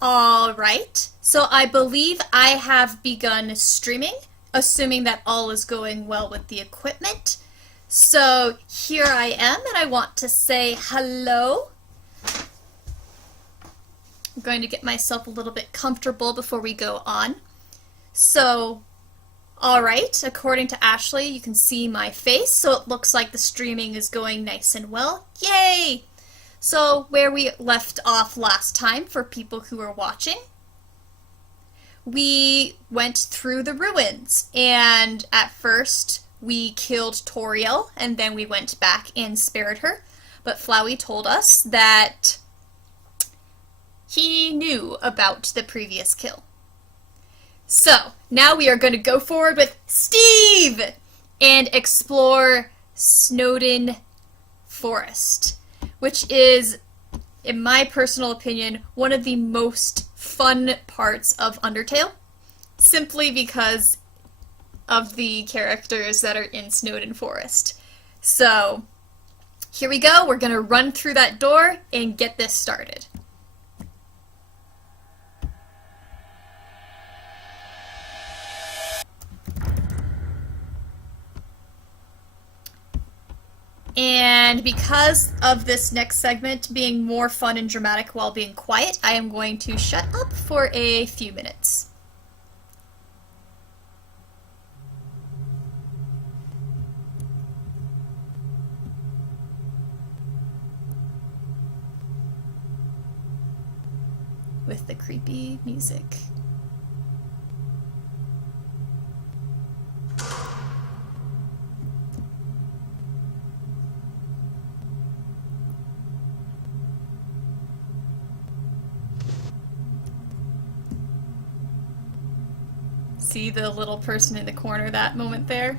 All right. So I believe I have begun streaming, assuming that all is going well with the equipment. So here I am, and I want to say hello. I'm going to get myself a little bit comfortable before we go on. So, all right, according to Ashley, you can see my face, so it looks like the streaming is going nice and well. Yay! So, where we left off last time, for people who are watching, we went through the ruins, and at first we killed Toriel, and then we went back and spared her, but Flowey told us that he knew about the previous kill. So, now we are going to go forward with Steve and explore Snowden Forest, which is, in my personal opinion, one of the most fun parts of Undertale, simply because of the characters that are in Snowden Forest. So, here we go. We're going to run through that door and get this started. And because of this next segment being more fun and dramatic while being quiet, I am going to shut up for a few minutes. With the creepy music. See the little person in the corner that moment there?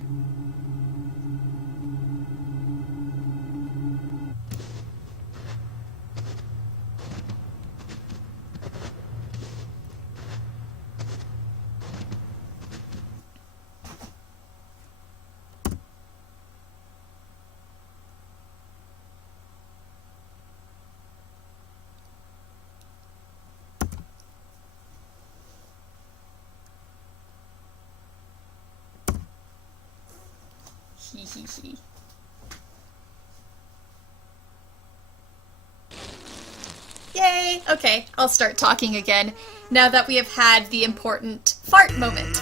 Yay! Okay, I'll start talking again, now that we have had the important fart moment.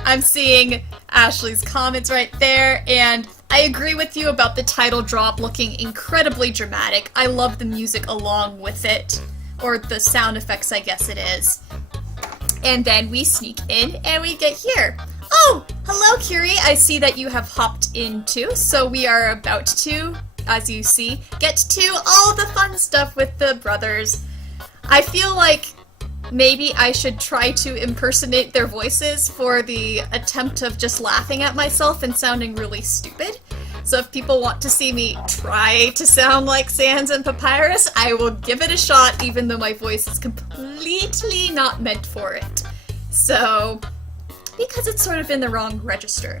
I'm seeing Ashley's comments right there, and I agree with you about the title drop looking incredibly dramatic. I love the music along with it, or the sound effects, I guess it is. And then we sneak in, and we get here. Oh! Hello, Curie! I see that you have hopped in too, so we are about to, as you see, get to all the fun stuff with the brothers. I feel like maybe I should try to impersonate their voices for the attempt of just laughing at myself and sounding really stupid. So if people want to see me try to sound like Sans and Papyrus, I will give it a shot, even though my voice is completely not meant for it. So, because it's sort of in the wrong register.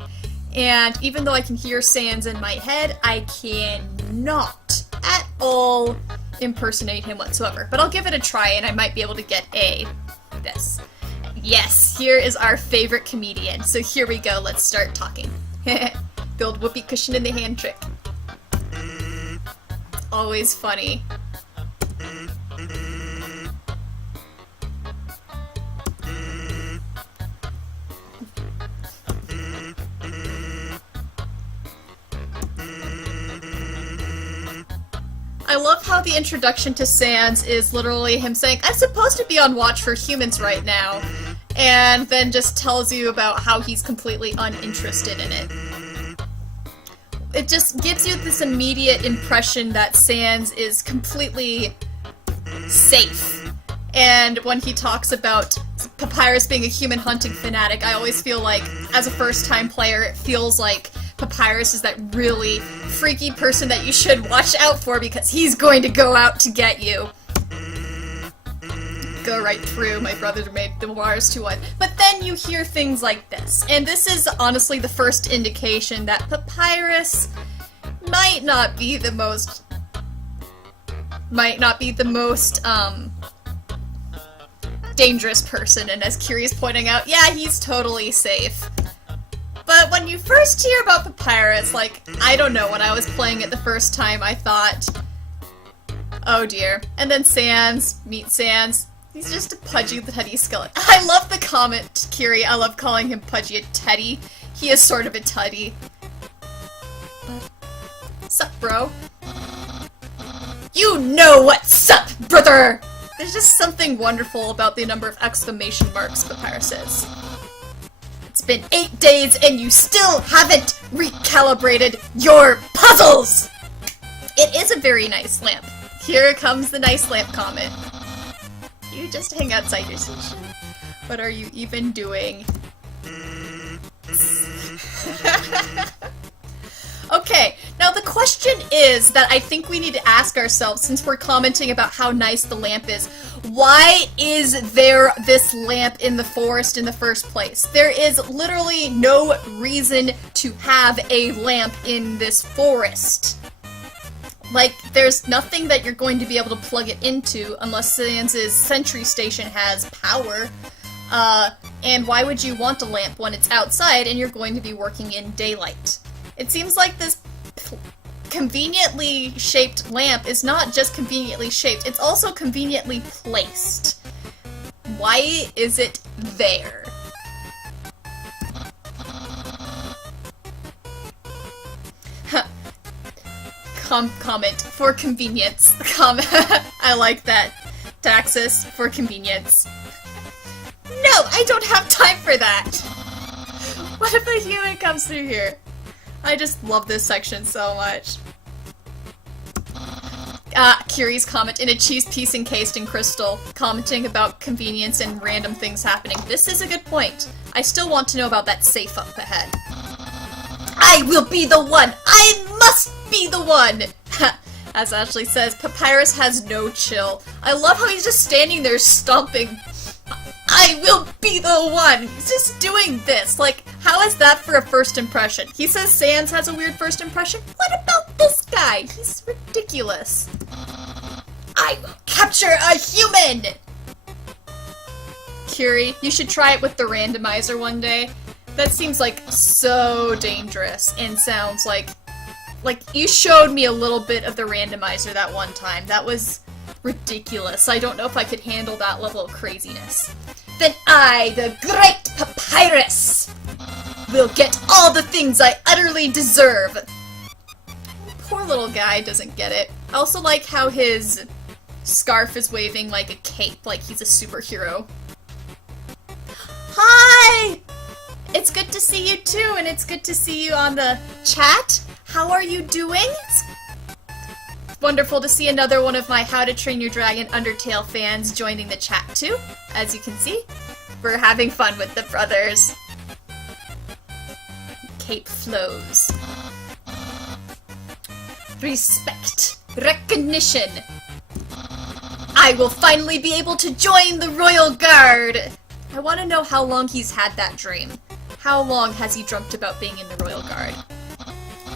And even though I can hear Sans in my head, I cannot at all impersonate him whatsoever. But I'll give it a try, and I might be able to get this. Yes, here is our favorite comedian. So here we go, let's start talking. The old whoopee cushion in the hand trick. Always funny. I love how the introduction to Sans is literally him saying, I'm supposed to be on watch for humans right now, and then just tells you about how he's completely uninterested in it. It just gives you this immediate impression that Sans is completely safe. And when he talks about Papyrus being a human hunting fanatic, I always feel like, as a first-time player, it feels like Papyrus is that really freaky person that you should watch out for because he's going to go out to get you. Go right through, my brother made the wires too wide. But then you hear things like this, and this is honestly the first indication that Papyrus might not be the most dangerous person, and as Kiri's pointing out, yeah, he's totally safe. But when you first hear about Papyrus, like, I don't know, when I was playing it the first time, I thought, oh dear. And then Sans, meet Sans. He's just a pudgy teddy skeleton. I love the comment, Kiri. I love calling him pudgy a teddy. He is sort of a tuddy. Sup, bro? You know what's up, brother! There's just something wonderful about the number of exclamation marks Papyrus says. It's been 8 days and you still haven't recalibrated your puzzles! It is a very nice lamp. Here comes the nice lamp comment. You just hang outside your station. What are you even doing? Okay, now the question is that I think we need to ask ourselves, since we're commenting about how nice the lamp is, why is there this lamp in the forest in the first place? There is literally no reason to have a lamp in this forest. Like, there's nothing that you're going to be able to plug it into unless Sans' sentry station has power. And why would you want a lamp when it's outside and you're going to be working in daylight? It seems like this conveniently shaped lamp is not just conveniently shaped, it's also conveniently placed. Why is it there? Comment for convenience. I like that. Taxus for convenience. No, I don't have time for that! What if a human comes through here? I just love this section so much. Kiri's comment, in a cheese piece encased in crystal, commenting about convenience and random things happening. This is a good point. I still want to know about that safe up ahead. I will be the one! I must be the one! As Ashley says, Papyrus has no chill. I love how he's just standing there stomping. I will be the one! He's just doing this. Like, how is that for a first impression? He says Sans has a weird first impression? What about this guy? He's ridiculous. I will capture a human! Kiri, you should try it with the randomizer one day. That seems like so dangerous and sounds like you showed me a little bit of the randomizer that one time. That was ridiculous. I don't know if I could handle that level of craziness. Then I, the great Papyrus, will get all the things I utterly deserve. Poor little guy doesn't get it. I also like how his scarf is waving like a cape, like he's a superhero. Hi! It's good to see you too, and it's good to see you on the chat. How are you doing? It's wonderful to see another one of my How to Train Your Dragon Undertale fans joining the chat too. As you can see, we're having fun with the brothers. Cape flows. Respect. Recognition. I will finally be able to join the Royal Guard! I want to know how long he's had that dream. How long has he dreamt about being in the Royal Guard?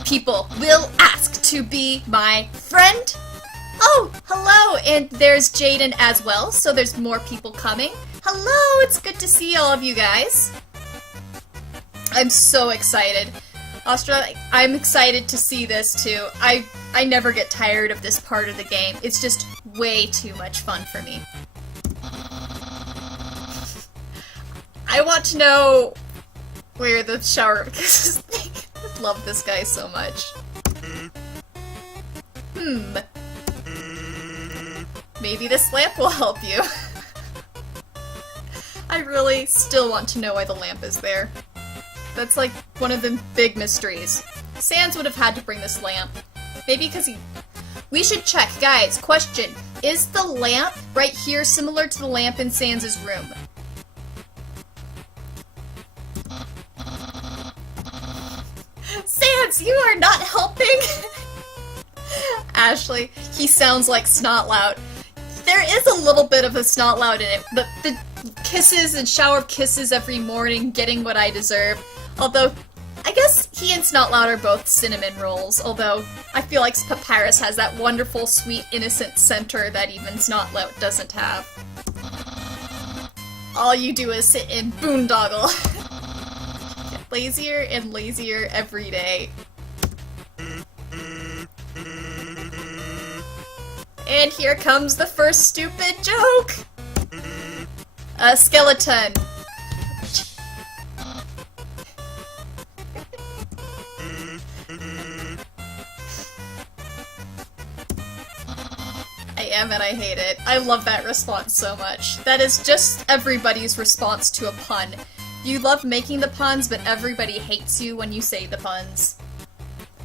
People will ask to be my friend. Oh, hello, and there's Jaden as well, so there's more people coming. Hello, it's good to see all of you guys. I'm so excited. Astra, I'm excited to see this too. I never get tired of this part of the game. It's just way too much fun for me. I want to know where the shower kisses thing. I love this guy so much. Maybe this lamp will help you. I really still want to know why the lamp is there. That's like one of the big mysteries. Sans would have had to bring this lamp. Maybe because he... We should check. Guys, question. Is the lamp right here similar to the lamp in Sans' room? Sans, you are not helping! Ashley, he sounds like Snotlout. There is a little bit of a Snotlout in it. The kisses and shower of kisses every morning, getting what I deserve. Although, I guess he and Snotlout are both cinnamon rolls, although I feel like Papyrus has that wonderful, sweet, innocent center that even Snotlout doesn't have. All you do is sit and boondoggle. Get lazier and lazier every day. And here comes the first stupid joke! A skeleton. I am and I hate it. I love that response so much. That is just everybody's response to a pun. You love making the puns, but everybody hates you when you say the puns.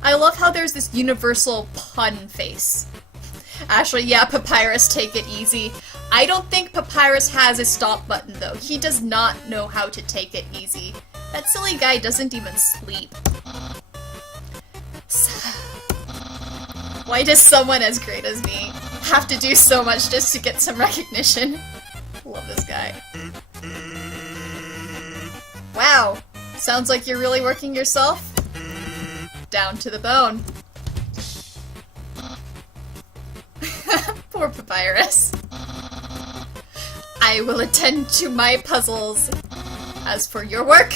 I love how there's this universal pun face. Ashley, yeah, Papyrus, take it easy. I don't think Papyrus has a stop button, though. He does not know how to take it easy. That silly guy doesn't even sleep. Why does someone as great as me have to do so much just to get some recognition? Love this guy. Wow. Sounds like you're really working yourself down to the bone. Poor Papyrus. I will attend to my puzzles. As for your work,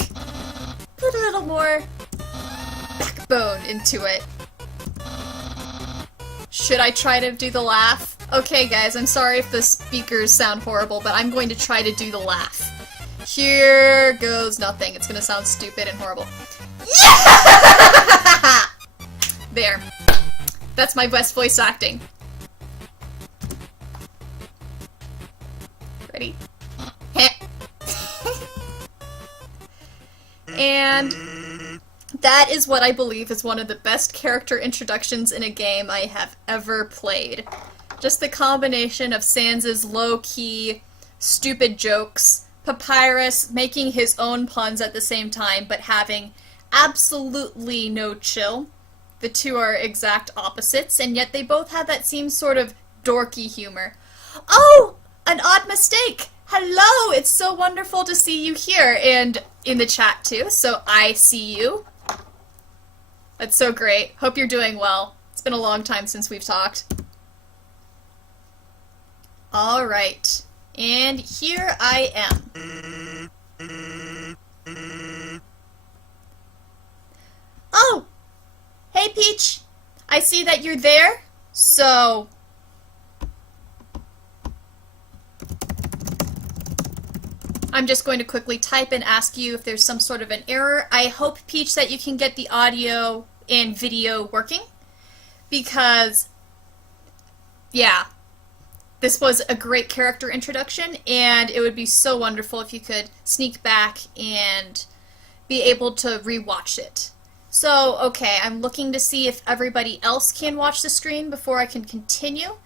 put a little more backbone into it. Should I try to do the laugh? Okay guys, I'm sorry if the speakers sound horrible, but I'm going to try to do the laugh. Here goes nothing. It's gonna sound stupid and horrible. Yeah! There. That's my best voice acting. Ready? And that is what I believe is one of the best character introductions in a game I have ever played. Just the combination of Sans' low-key, stupid jokes, Papyrus making his own puns at the same time, but having absolutely no chill. The two are exact opposites, and yet they both have that same sort of dorky humor. Oh! An odd mistake! Hello! It's so wonderful to see you here, and in the chat too, so I see you. That's so great. Hope you're doing well. It's been a long time since we've talked. Alright. And here I am. Oh! Hey, Peach! I see that you're there, so... I'm just going to quickly type and ask you if there's some sort of an error. I hope, Peach, that you can get the audio and video working, because, yeah, this was a great character introduction, and it would be so wonderful if you could sneak back and be able to rewatch it. So, okay, I'm looking to see if everybody else can watch the screen before I can continue.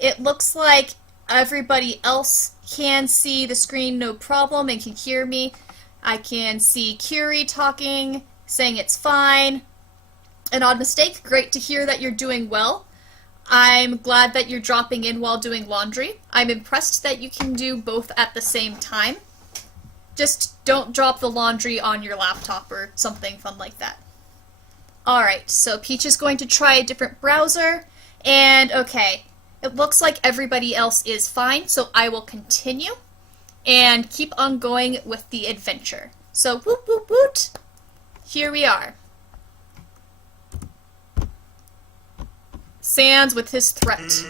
It looks like everybody else can see the screen no problem and can hear me. I can see Curie talking, saying it's fine. An odd mistake, great to hear that you're doing well. I'm glad that you're dropping in while doing laundry. I'm impressed that you can do both at the same time. Just don't drop the laundry on your laptop or something fun like that. Alright, so Peach is going to try a different browser, and okay, it looks like everybody else is fine, so I will continue and keep on going with the adventure. So, whoop whoop woot, here we are. Sans with his threat.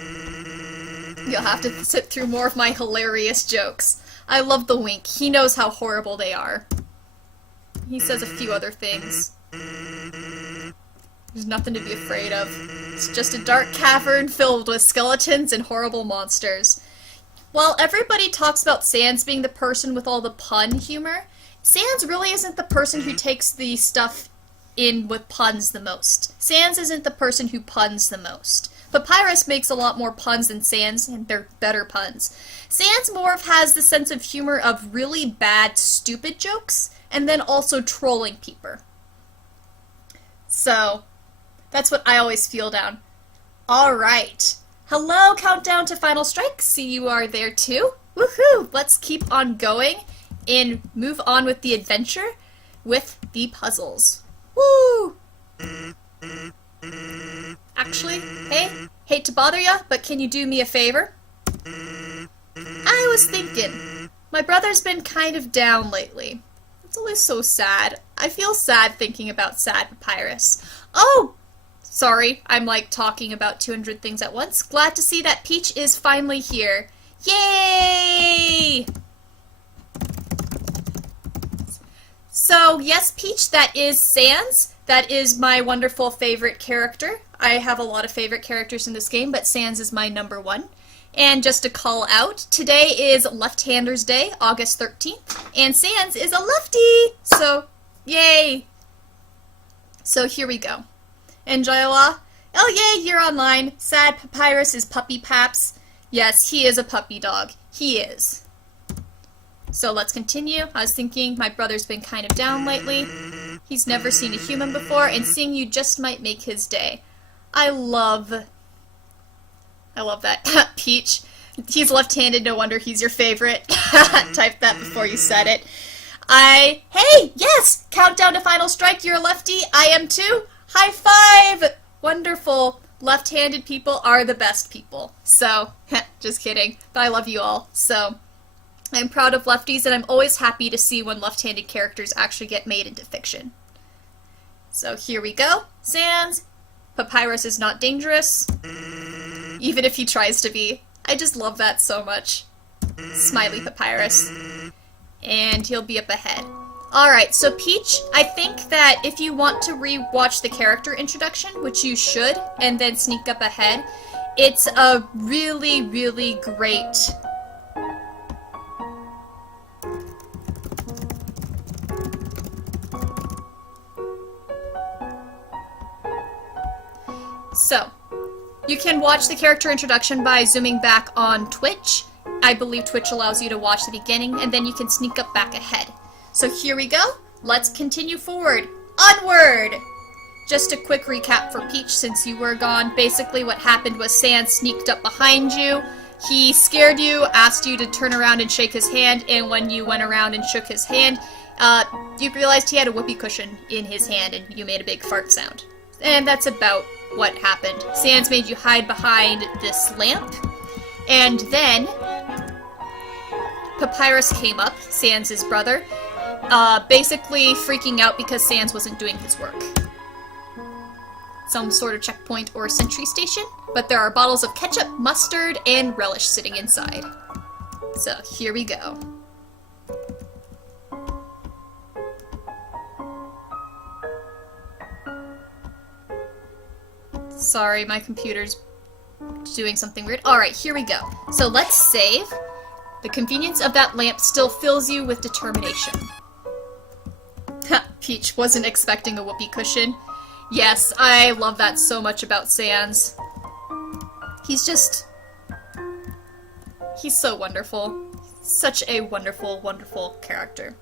You'll have to sit through more of my hilarious jokes. I love the wink. He knows how horrible they are. He says a few other things. There's nothing to be afraid of. It's just a dark cavern filled with skeletons and horrible monsters. While everybody talks about Sans being the person with all the pun humor, Sans really isn't the person who takes the stuff in with puns the most. Sans isn't the person who puns the most. Papyrus makes a lot more puns than Sans, and they're better puns. Sans more has the sense of humor of really bad, stupid jokes, and then also trolling people. So, that's what I always feel down. Alright. Hello, Countdown to Final Strike. See you are there too. Woohoo! Let's keep on going and move on with the adventure with the puzzles. Woo! Actually, hey, hate to bother ya, but can you do me a favor? I was thinking, My brother's been kind of down lately. It's always so sad. I feel sad thinking about sad Papyrus. Oh! Sorry, I'm like talking about 200 things at once. Glad to see that Peach is finally here. Yay! So, yes, Peach, that is Sans. That is my wonderful favorite character. I have a lot of favorite characters in this game, but Sans is my number one. And just to call out, today is Left-Handers Day, August 13th, and Sans is a lefty! So, yay! So here we go. Angela, oh yay, you're online. Sad Papyrus is Puppy Paps. Yes, he is a puppy dog. He is. So let's continue. I was thinking my brother's been kind of down lately. He's never seen a human before, and seeing you just might make his day. I love that. Peach. He's left-handed, no wonder he's your favorite. Type that before you said it. Hey, yes! Countdown to final strike, you're a lefty. I am too. High five! Wonderful. Left-handed people are the best people. So, just kidding. But I love you all. So, I'm proud of lefties, and I'm always happy to see when left-handed characters actually get made into fiction. So, here we go. Sans. Papyrus is not dangerous. Even if he tries to be. I just love that so much. Smiley Papyrus. And he'll be up ahead. Alright, so Peach, I think that if you want to re-watch the character introduction, which you should, and then sneak up ahead, it's a really, really great... So, you can watch the character introduction by zooming back on Twitch. I believe Twitch allows you to watch the beginning, and then you can sneak up back ahead. So here we go. Let's continue forward. Onward! Just a quick recap for Peach since you were gone. Basically what happened was Sans sneaked up behind you. He scared you, asked you to turn around and shake his hand, and when you went around and shook his hand, you realized he had a whoopee cushion in his hand, and you made a big fart sound. And that's about what happened. Sans made you hide behind this lamp, and then Papyrus came up, Sans' brother, basically freaking out because Sans wasn't doing his work. Some sort of checkpoint or sentry station, but there are bottles of ketchup, mustard, and relish sitting inside. So here we go. Sorry, my computer's doing something weird. Alright, here we go. So let's save. The convenience of that lamp still fills you with determination. Peach wasn't expecting a whoopee cushion. Yes, I love that so much about Sans. He's so wonderful. Such a wonderful, wonderful character.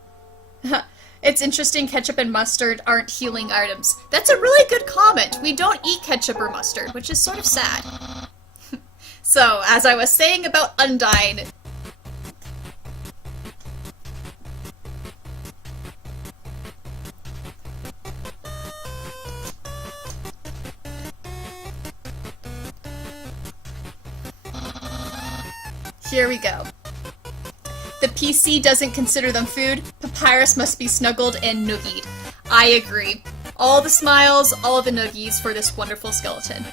It's interesting ketchup and mustard aren't healing items. That's a really good comment. We don't eat ketchup or mustard, which is sort of sad. So, as I was saying about Undyne, here we go. The PC doesn't consider them food. Papyrus must be snuggled and noogied. I agree. All the smiles, all the noogies for this wonderful skeleton.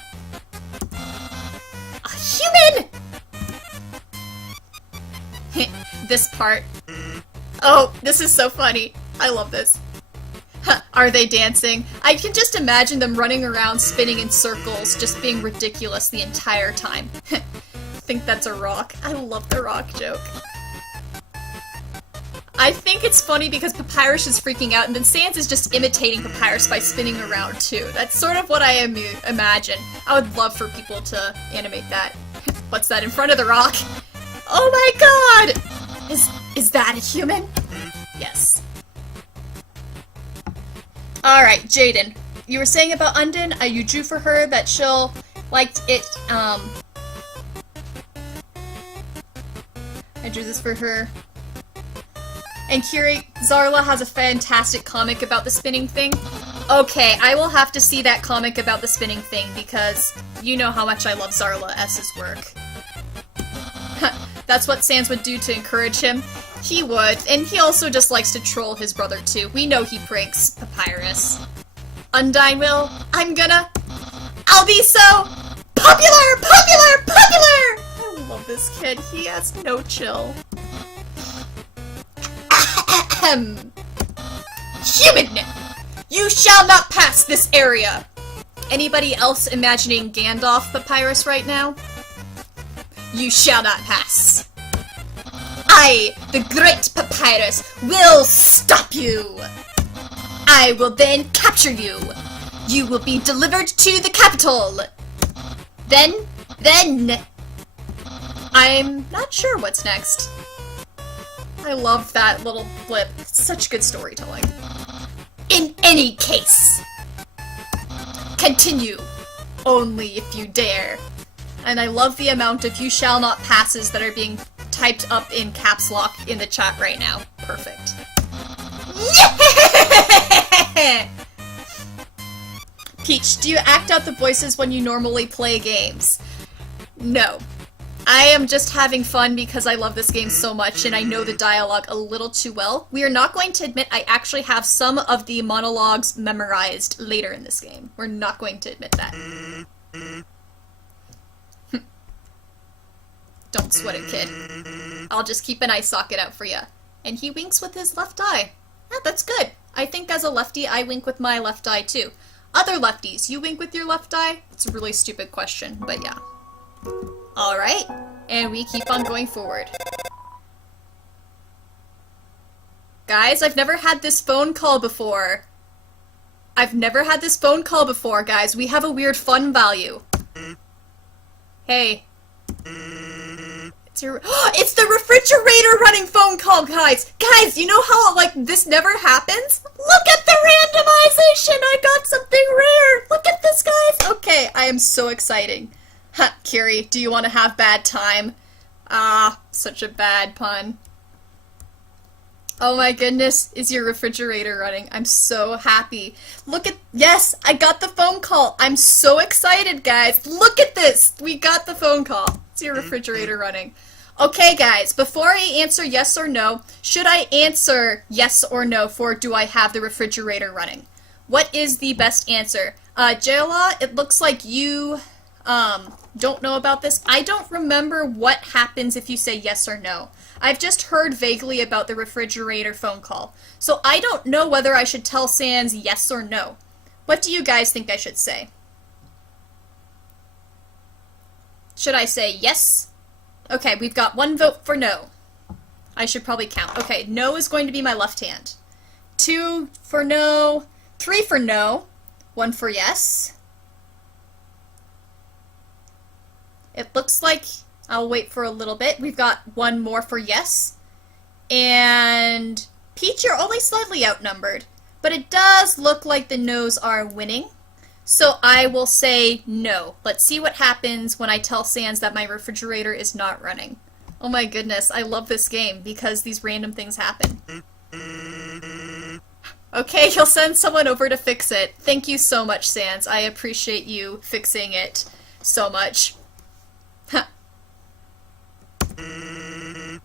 A human! This part. Oh, this is so funny. I love this. Are they dancing? I can just imagine them running around spinning in circles, just being ridiculous the entire time. I think that's a rock. I love the rock joke. I think it's funny because Papyrus is freaking out, and then Sans is just imitating Papyrus by spinning around, too. That's sort of what I imagine. I would love for people to animate that. What's that in front of the rock? Oh my god! Is that a human? Yes. Alright, Jaden. You were saying about Undine, you drew for her that she'll liked it, I drew this for her. And Kiri, Zarla has a fantastic comic about the spinning thing. Okay, I will have to see that comic about the spinning thing because you know how much I love Zarla S's work. That's what Sans would do to encourage him. He would, and he also just likes to troll his brother too. We know he pranks Papyrus. Undyne will, I'll be so popular! Popular! Popular! I love this kid. He has no chill. Human! You shall not pass this area! Anybody else imagining Gandalf Papyrus right now? You shall not pass. I, the great Papyrus, will stop you! I will then capture you! You will be delivered to the capital! Then, I'm not sure what's next. I love that little blip. It's such good storytelling. In any case, continue, only if you dare. And I love the amount of you shall not passes that are being typed up in caps lock in the chat right now. Perfect. Yeah! Peach, do you act out the voices when you normally play games? No. I am just having fun because I love this game so much and I know the dialogue a little too well. We are not going to admit I actually have some of the monologues memorized later in this game. We're not going to admit that. Don't sweat it, kid. I'll just keep an eye socket out for you. And he winks with his left eye. Yeah, that's good. I think as a lefty, I wink with my left eye too. Other lefties, you wink with your left eye? It's a really stupid question, but yeah. Alright, and we keep on going forward. Guys, I've never had this phone call before. I've never had this phone call before, guys. We have a weird fun value. Hey. It's the refrigerator running phone call, guys! Guys, you know how, like, this never happens? Look at the randomization! I got something rare! Look at this, guys! Okay, I am so exciting. Ha, Curie, do you want to have bad time? Ah, such a bad pun. Oh my goodness, is your refrigerator running? I'm so happy. Look at, yes, I got the phone call. I'm so excited, guys. Look at this. We got the phone call. Is your refrigerator running? Okay, guys, before I answer yes or no, should I answer yes or no for do I have the refrigerator running? What is the best answer? Jayla, it looks like you, don't know about this. I don't remember what happens if you say yes or no. I've just heard vaguely about the refrigerator phone call. So I don't know whether I should tell Sans yes or no. What do you guys think I should say? Should I say yes? Okay, we've got one vote for no. I should probably count. Okay, no is going to be my left hand. 2 for no, 3 for no, 1 for yes. It looks like I'll wait for a little bit. We've got 1 more for yes. And Peach, you're only slightly outnumbered. But it does look like the no's are winning. So I will say no. Let's see what happens when I tell Sans that my refrigerator is not running. Oh my goodness, I love this game because these random things happen. Okay, you'll send someone over to fix it. Thank you so much, Sans. I appreciate you fixing it so much.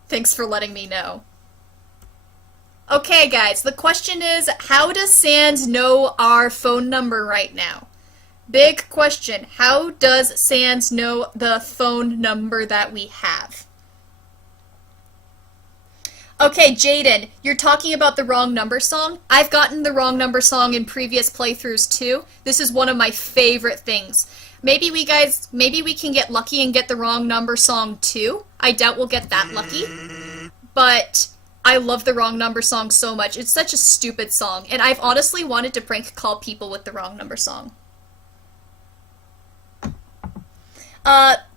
Thanks for letting me know. Okay, guys, the question is, how does Sans know our phone number right now? Big question. How does Sans know the phone number that we have? Okay, Jaden, you're talking about the wrong number song. I've gotten the wrong number song in previous playthroughs too. This is one of my favorite things. Maybe we can get lucky and get the wrong number song too. I doubt we'll get that lucky. But I love the wrong number song so much. It's such a stupid song. And I've honestly wanted to prank call people with the wrong number song.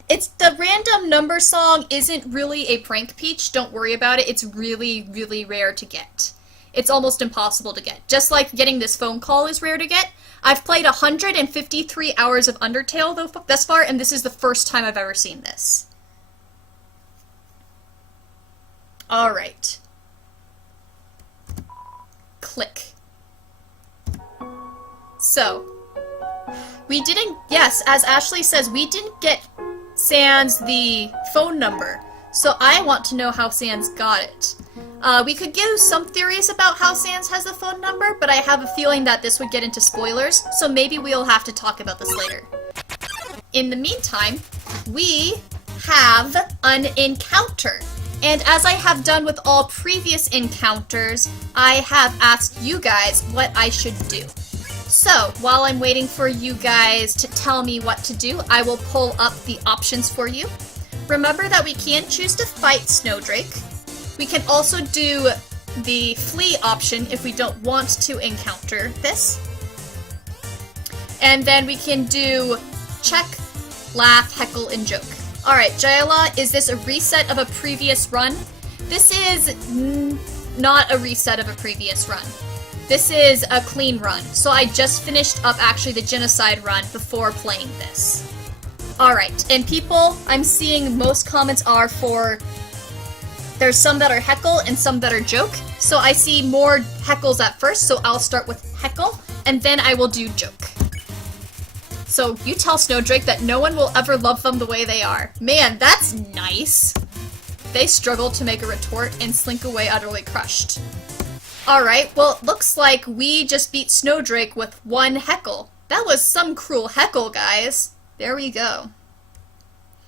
It's the random number song isn't really a prank, Peach. Don't worry about it. It's really, really rare to get. It's almost impossible to get. Just like getting this phone call is rare to get. I've played 153 hours of Undertale thus far, and this is the first time I've ever seen this. Alright. Click. So, we didn't, yes, as Ashley says, we didn't get Sans the phone number. So I want to know how Sans got it. We could give some theories about how Sans has the phone number, but I have a feeling that this would get into spoilers, so maybe we'll have to talk about this later. In the meantime, we have an encounter. And as I have done with all previous encounters, I have asked you guys what I should do. So, while I'm waiting for you guys to tell me what to do, I will pull up the options for you. Remember that we can choose to fight Snowdrake. We can also do the flee option if we don't want to encounter this. And then we can do check, laugh, heckle, and joke. Alright, Jayala, is this a reset of a previous run? This is not a reset of a previous run. This is a clean run. So I just finished up actually the genocide run before playing this. Alright, and people, I'm seeing most comments are for... There's some that are heckle and some that are joke. So I see more heckles at first, so I'll start with heckle, and then I will do joke. So you tell Snowdrake that no one will ever love them the way they are. Man, that's nice. They struggle to make a retort and slink away utterly crushed. Alright, well, it looks like we just beat Snowdrake with one heckle. That was some cruel heckle, guys. There we go.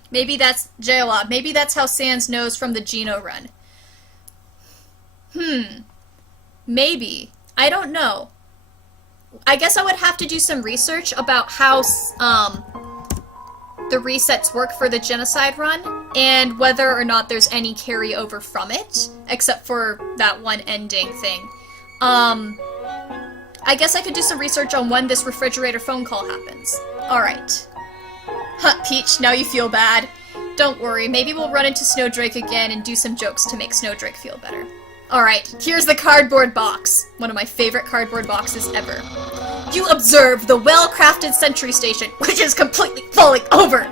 Maybe that's Jayla. Maybe that's how Sans knows from the Geno run. Maybe. I don't know. I guess I would have to do some research about how the resets work for the genocide run, and whether or not there's any carryover from it, except for that one ending thing. I guess I could do some research on when this refrigerator phone call happens. Alright. Huh, Peach, now you feel bad. Don't worry, maybe we'll run into Snowdrake again and do some jokes to make Snowdrake feel better. Alright, here's the cardboard box. One of my favorite cardboard boxes ever. You observe the well-crafted sentry station, which is completely falling over.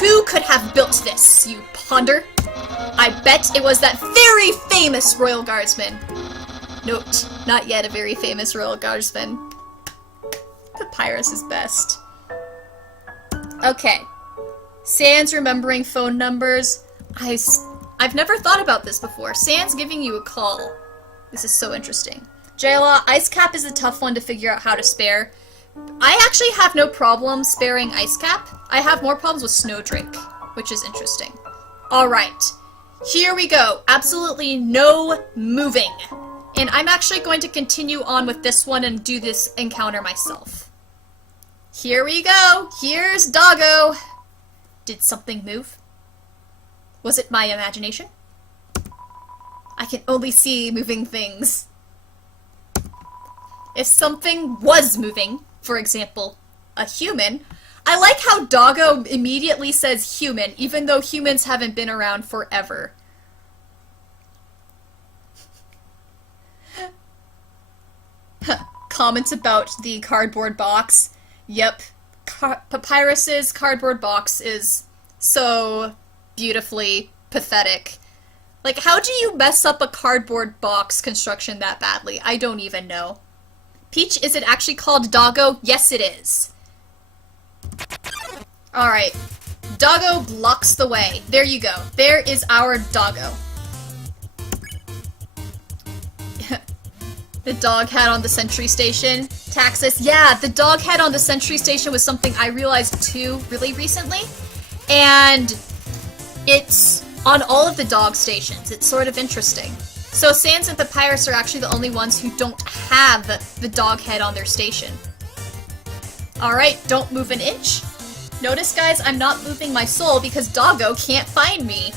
Who could have built this, you ponder? I bet it was that very famous Royal Guardsman. Note, not yet a very famous Royal Guardsman. Papyrus is best. Okay. Sans remembering phone numbers. I've never thought about this before. Sans giving you a call. This is so interesting. Jayla, Ice Cap is a tough one to figure out how to spare. I actually have no problem sparing Ice Cap. I have more problems with Snowdrake, which is interesting. Alright. Here we go. Absolutely no moving. And I'm actually going to continue on with this one and do this encounter myself. Here we go. Here's Doggo. Did something move? Was it my imagination? I can only see moving things. If something was moving, for example, a human, I like how Doggo immediately says human, even though humans haven't been around forever. Comments about the cardboard box. Yep. Papyrus's cardboard box is so beautifully pathetic. Like, how do you mess up a cardboard box construction that badly? I don't even know. Peach, is it actually called Doggo? Yes, it is. Alright. Doggo blocks the way. There you go. There is our Doggo. The dog head on the sentry station. Taxus. Yeah, the dog head on the sentry station was something I realized too really recently. And it's on all of the dog stations. It's sort of interesting. So Sans and Papyrus are actually the only ones who don't have the dog head on their station. Alright, don't move an inch. Notice, guys, I'm not moving my soul because Doggo can't find me.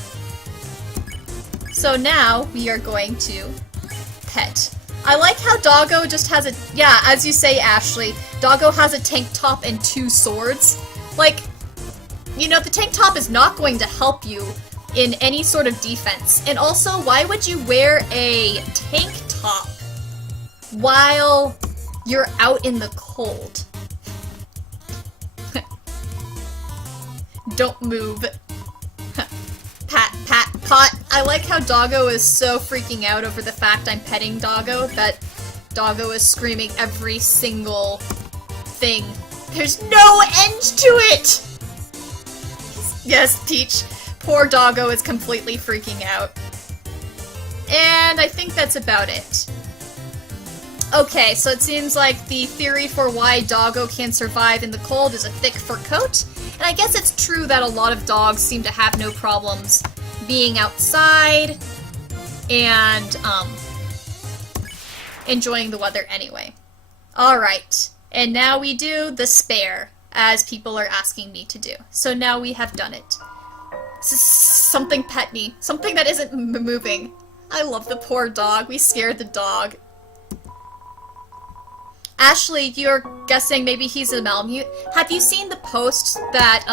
So now we are going to pet. I like how Doggo just has a... Yeah, as you say, Ashley, Doggo has a tank top and 2 swords. Like, you know, the tank top is not going to help you in any sort of defense. And also, why would you wear a tank top while you're out in the cold? Don't move. Pat, pat, pot. I like how Doggo is so freaking out over the fact I'm petting Doggo that Doggo is screaming every single thing. There's no end to it! Yes, Peach. Poor doggo is completely freaking out. And I think that's about it. Okay, so it seems like the theory for why doggo can survive in the cold is a thick fur coat. And I guess it's true that a lot of dogs seem to have no problems being outside and enjoying the weather anyway. Alright, and now we do the spare, as people are asking me to do. So now we have done it. Something pet me. Something that isn't moving. I love the poor dog. We scared the dog. Ashley, you're guessing maybe he's a Malamute. Have you seen the post that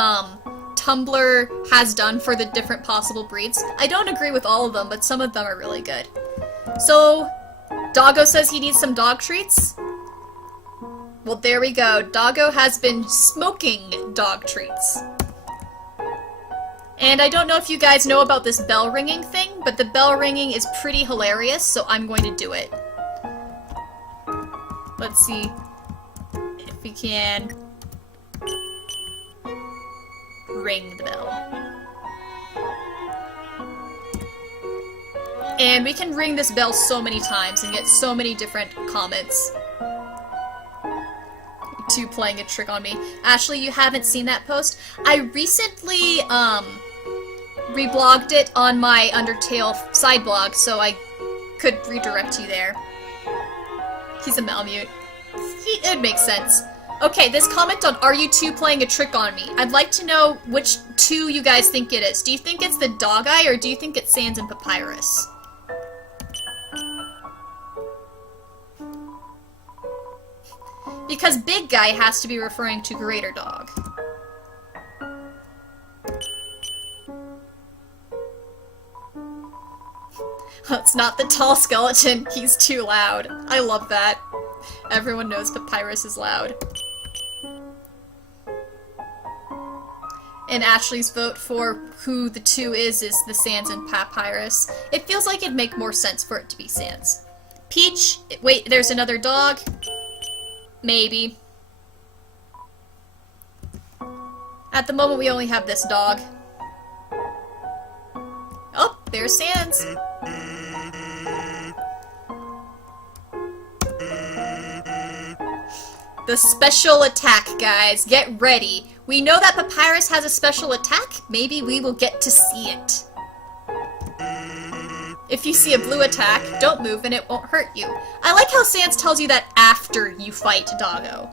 Tumblr has done for the different possible breeds? I don't agree with all of them, but some of them are really good. So, Doggo says he needs some dog treats. Well, there we go. Doggo has been smoking dog treats. And I don't know if you guys know about this bell ringing thing, but the bell ringing is pretty hilarious, so I'm going to do it. Let's see if we can ring the bell. And we can ring this bell so many times and get so many different comments. To playing a trick on me. Ashley, you haven't seen that post? I recently reblogged it on my Undertale side blog, so I could redirect you there. He's a Malamute. It makes sense. Okay, this comment on are you two playing a trick on me? I'd like to know which two you guys think it is. Do you think it's the dog eye or do you think it's Sans and Papyrus? Because big guy has to be referring to greater dog. It's not the tall skeleton, he's too loud. I love that. Everyone knows Papyrus is loud. And Ashley's vote for who the two is the Sans and Papyrus. It feels like it'd make more sense for it to be Sans. Peach, wait, there's another dog? Maybe. At the moment we only have this dog. Oh, there's Sans. The special attack, guys. Get ready. We know that Papyrus has a special attack. Maybe we will get to see it. If you see a blue attack, don't move and it won't hurt you. I like how Sans tells you that after you fight Doggo.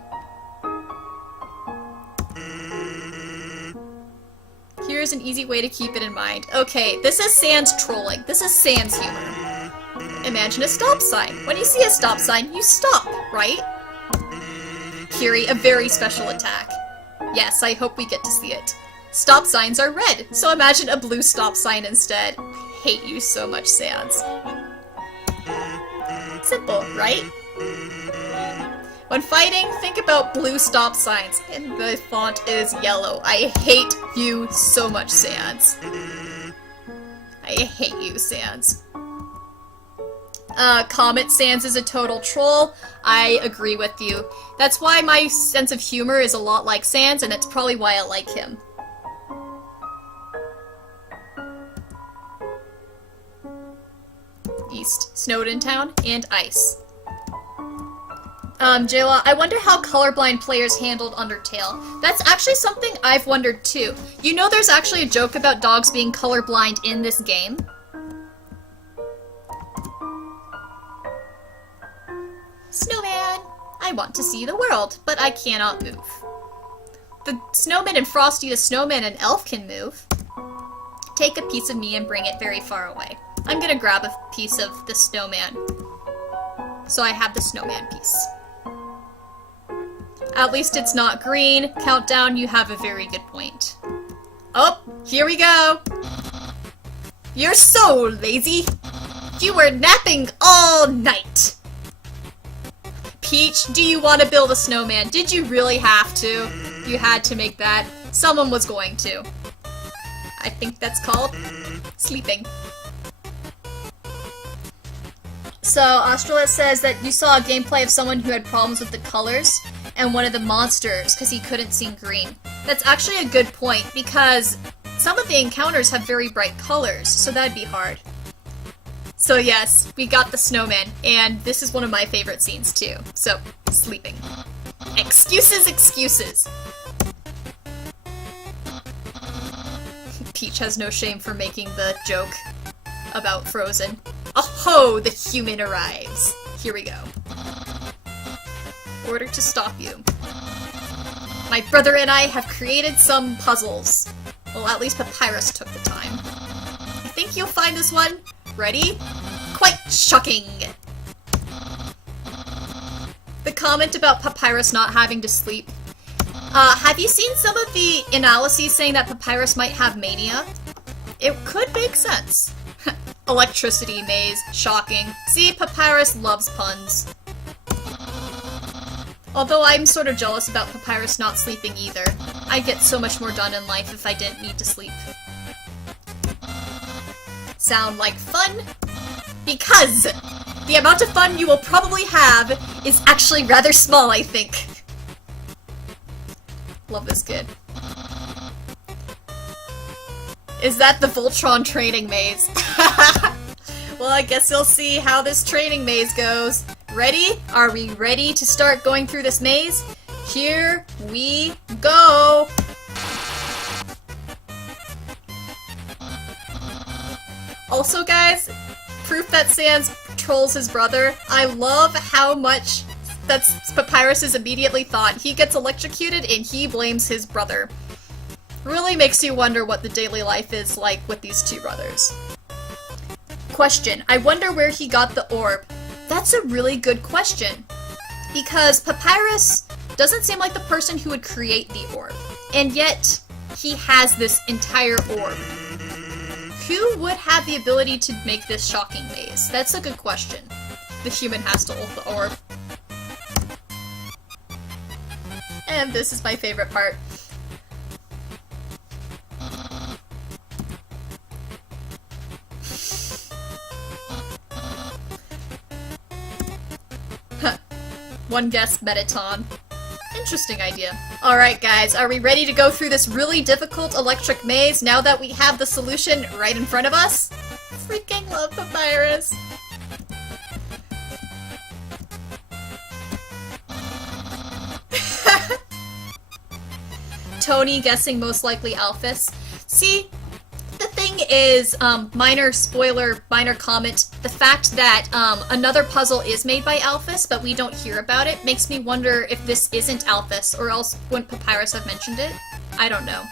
Here's an easy way to keep it in mind. Okay, this is Sans trolling. This is Sans humor. Imagine a stop sign. When you see a stop sign, you stop, right? Kiri, a very special attack. Yes, I hope we get to see it. Stop signs are red, so imagine a blue stop sign instead. I hate you so much, Sans. Simple, right? When fighting, think about blue stop signs, and the font is yellow. I hate you so much, Sans. I hate you, Sans. Comet Sans is a total troll. I agree with you. That's why my sense of humor is a lot like Sans, and that's probably why I like him. East, Snowden Town, and ice. Jayla, I wonder how colorblind players handled Undertale. That's actually something I've wondered too. You know there's actually a joke about dogs being colorblind in this game? Snowman! I want to see the world, but I cannot move. The snowman and Frosty the Snowman and Elf can move. Take a piece of me and bring it very far away. I'm gonna grab a piece of the snowman. So I have the snowman piece. At least it's not green. Countdown, you have a very good point. Oh, here we go! You're so lazy! You were napping all night! Peach, do you want to build a snowman? Did you really have to? You had to make that. Someone was going to. I think that's called sleeping. So, Australis says that you saw a gameplay of someone who had problems with the colors and one of the monsters because he couldn't see green. That's actually a good point because some of the encounters have very bright colors, so that'd be hard. So yes, we got the snowman, and this is one of my favorite scenes too. So, sleeping. Excuses, excuses! Peach has no shame for making the joke about Frozen. Oh-ho! The human arrives! Here we go. Order to stop you. My brother and I have created some puzzles. Well, at least Papyrus took the time. I think you'll find this one. Ready? Quite shocking! The comment about Papyrus not having to sleep. Have you seen some of the analyses saying that Papyrus might have mania? It could make sense. Electricity maze. Shocking. See, Papyrus loves puns. Although I'm sort of jealous about Papyrus not sleeping either. I'd get so much more done in life if I didn't need to sleep. Sound like fun? Because the amount of fun you will probably have is actually rather small, I think. Love this kid. Is that the Voltron training maze? Well, I guess you'll see how this training maze goes. Ready? Are we ready to start going through this maze? Here we go! Also, guys, proof that Sans trolls his brother. I love how much that's Papyrus' immediately thought. He gets electrocuted and he blames his brother. Really makes you wonder what the daily life is like with these two brothers. Question. I wonder where he got the orb. That's a really good question. Because Papyrus doesn't seem like the person who would create the orb. And yet, he has this entire orb. Who would have the ability to make this shocking maze? That's a good question. The human has to hold the orb. And this is my favorite part. One guest Metaton. Interesting idea. Alright guys, are we ready to go through this really difficult electric maze now that we have the solution right in front of us? Freaking love Papyrus. Tony guessing most likely Alphys. See, the thing is, minor spoiler, minor comment, the fact that another puzzle is made by Alphys, but we don't hear about it, makes me wonder if this isn't Alphys, or else wouldn't Papyrus have mentioned it? I don't know.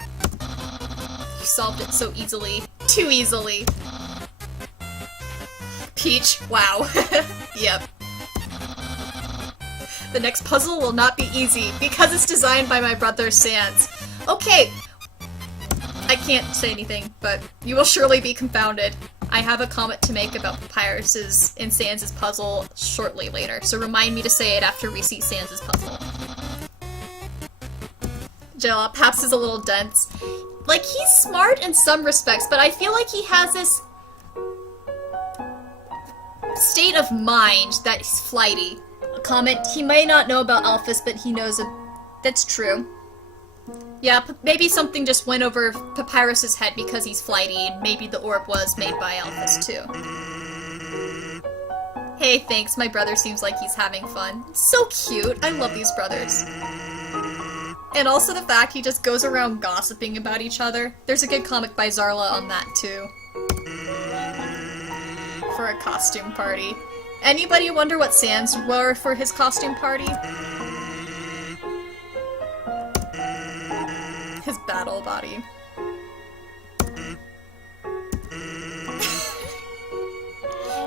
He solved it so easily. Too easily. Peach, wow. Yep. The next puzzle will not be easy, because it's designed by my brother Sans. Okay, I can't say anything, but you will surely be confounded. I have a comment to make about Papyrus's and Sans' puzzle shortly later, so remind me to say it after we see Sans' puzzle. Jella, Paps is a little dense. Like, he's smart in some respects, but I feel like he has this state of mind that he's flighty. A comment, he may not know about Alphys, but he knows it. That's true. Yeah, maybe something just went over Papyrus's head because he's flighty, and maybe the orb was made by Alphys too. Hey, thanks, my brother seems like he's having fun. So cute, I love these brothers. And also the fact he just goes around gossiping about each other. There's a good comic by Zarla on that too. For a costume party. Anybody wonder what Sans wore for his costume party? His battle body.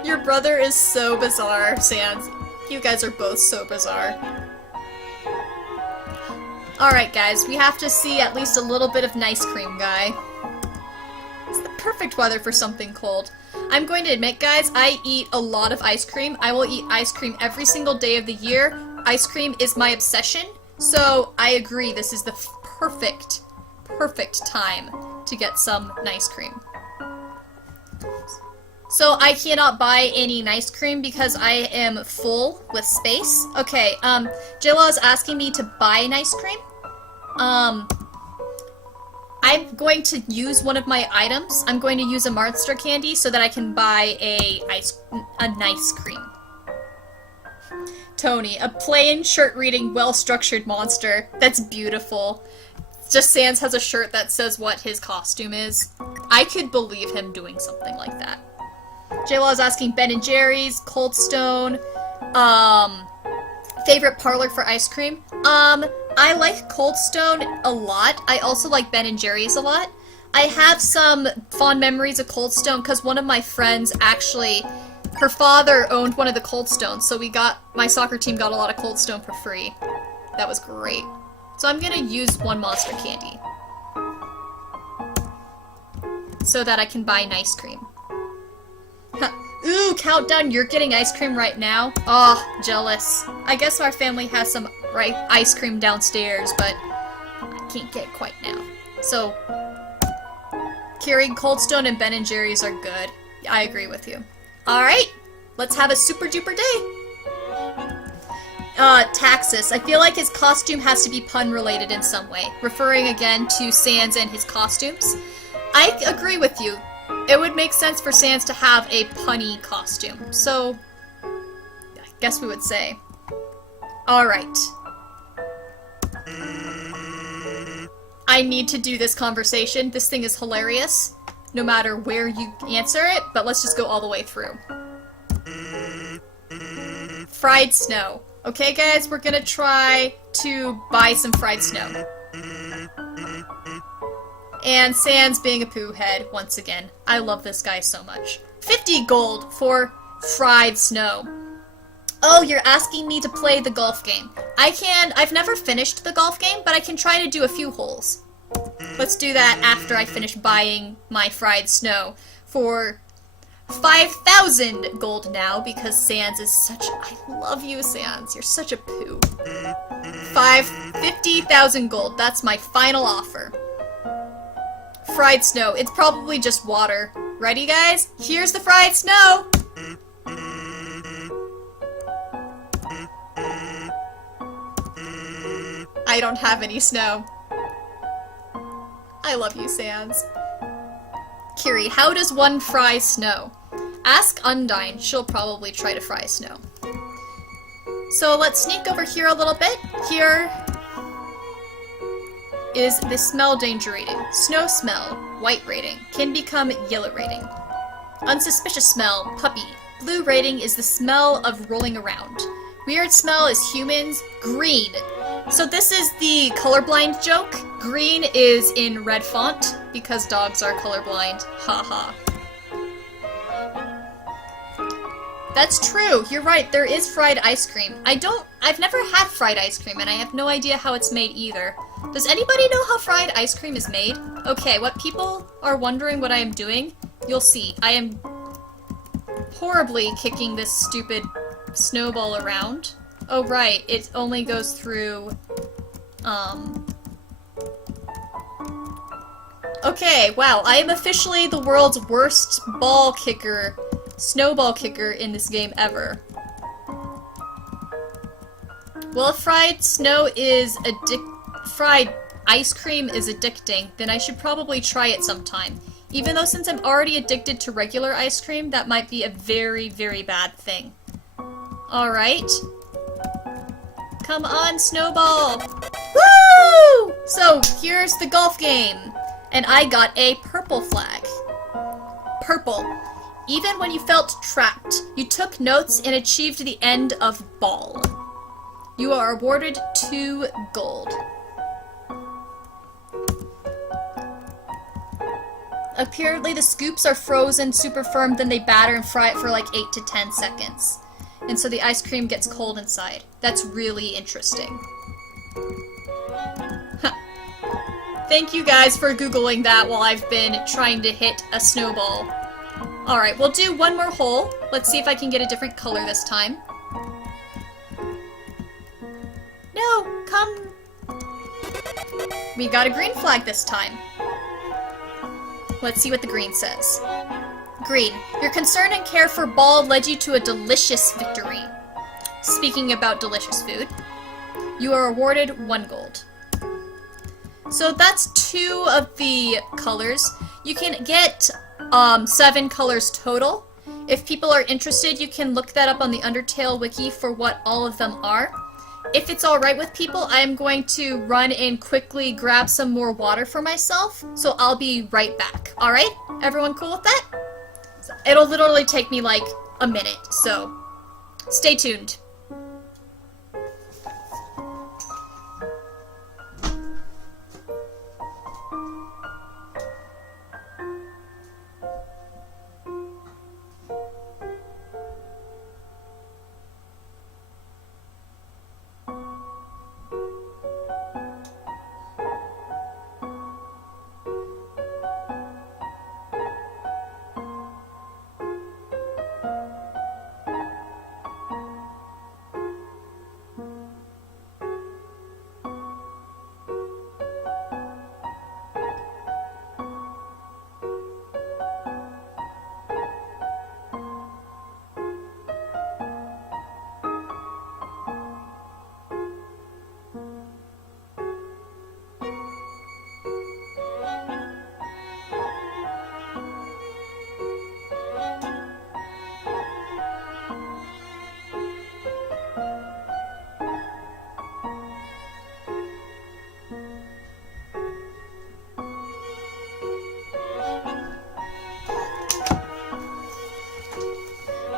Your brother is so bizarre, Sans. You guys are both so bizarre. Alright guys, we have to see at least a little bit of Nice Cream Guy. It's the perfect weather for something cold. I'm going to admit guys, I eat a lot of ice cream. I will eat ice cream every single day of the year. Ice cream is my obsession, so I agree this is the perfect time to get some nice cream. So I cannot buy any nice cream because I am full with space. Okay, Jilla is asking me to buy nice cream. I'm going to use one of my items. I'm going to use a monster candy so that I can buy a nice cream. Tony, a plain shirt-reading, well-structured monster. That's beautiful. Just Sans has a shirt that says what his costume is. I could believe him doing something like that. J-Law is asking Ben & Jerry's, Cold Stone, favorite parlor for ice cream. I like Cold Stone a lot. I also like Ben & Jerry's a lot. I have some fond memories of Cold Stone because one of my friends actually, her father owned one of the Cold Stones, so my soccer team got a lot of Cold Stone for free. That was great. So I'm gonna use one monster candy so that I can buy an ice cream. Ooh, Countdown, you're getting ice cream right now? Oh, jealous. I guess our family has some ice cream downstairs, but I can't get it quite now. So, Keurig, Cold Stone, and Ben & Jerry's are good. I agree with you. Alright, let's have a super duper day. Taxus. I feel like his costume has to be pun-related in some way, referring again to Sans and his costumes. I agree with you. It would make sense for Sans to have a punny costume, so I guess we would say. Alright. I need to do this conversation. This thing is hilarious, no matter where you answer it, but let's just go all the way through. Fried snow. Okay, guys, we're gonna try to buy some fried snow. And Sans being a poo head, once again. I love this guy so much. 50 gold for fried snow. Oh, you're asking me to play the golf game. I've never finished the golf game, but I can try to do a few holes. Let's do that after I finish buying my fried snow for 5,000 gold now, because Sans is such... I love you, Sans. You're such a poo. 50,000 gold. That's my final offer. Fried snow. It's probably just water. Ready, guys? Here's the fried snow! I don't have any snow. I love you, Sans. Kiri, how does one fry snow? Ask Undyne. She'll probably try to fry snow. So let's sneak over here a little bit. Here is the smell danger rating. Snow smell, white rating, can become yellow rating. Unsuspicious smell, puppy. Blue rating is the smell of rolling around. Weird smell is humans, green. So this is the colorblind joke. Green is in red font because dogs are colorblind. Haha. That's true. You're right. There is fried ice cream. I've never had fried ice cream and I have no idea how it's made either. Does anybody know how fried ice cream is made? Okay, what people are wondering what I am doing, you'll see. I am horribly kicking this stupid snowball around. Oh right, it only goes through, Okay, wow, I am officially the world's worst ball kicker, snowball kicker in this game ever. Well, if fried ice cream is addicting, then I should probably try it sometime. Even though since I'm already addicted to regular ice cream, that might be a very, very bad thing. Alright. Come on, Snowball! Woo! So, here's the golf game. And I got a purple flag. Purple. Even when you felt trapped, you took notes and achieved the end of ball. You are awarded 2 gold. Apparently the scoops are frozen super firm, then they batter and fry it for like 8 to 10 seconds. And so the ice cream gets cold inside. That's really interesting. Huh. Thank you guys for Googling that while I've been trying to hit a snowball. Alright, we'll do one more hole. Let's see if I can get a different color this time. No, come. We got a green flag this time. Let's see what the green says. Green. Your concern and care for ball led you to a delicious victory. Speaking about delicious food, you are awarded 1 gold. So that's 2 of the colors. You can get 7 colors total. If people are interested, you can look that up on the Undertale wiki for what all of them are. If it's alright with people, I'm going to run and quickly grab some more water for myself, so I'll be right back. Alright? Everyone cool with that? It'll literally take me like a minute, so stay tuned.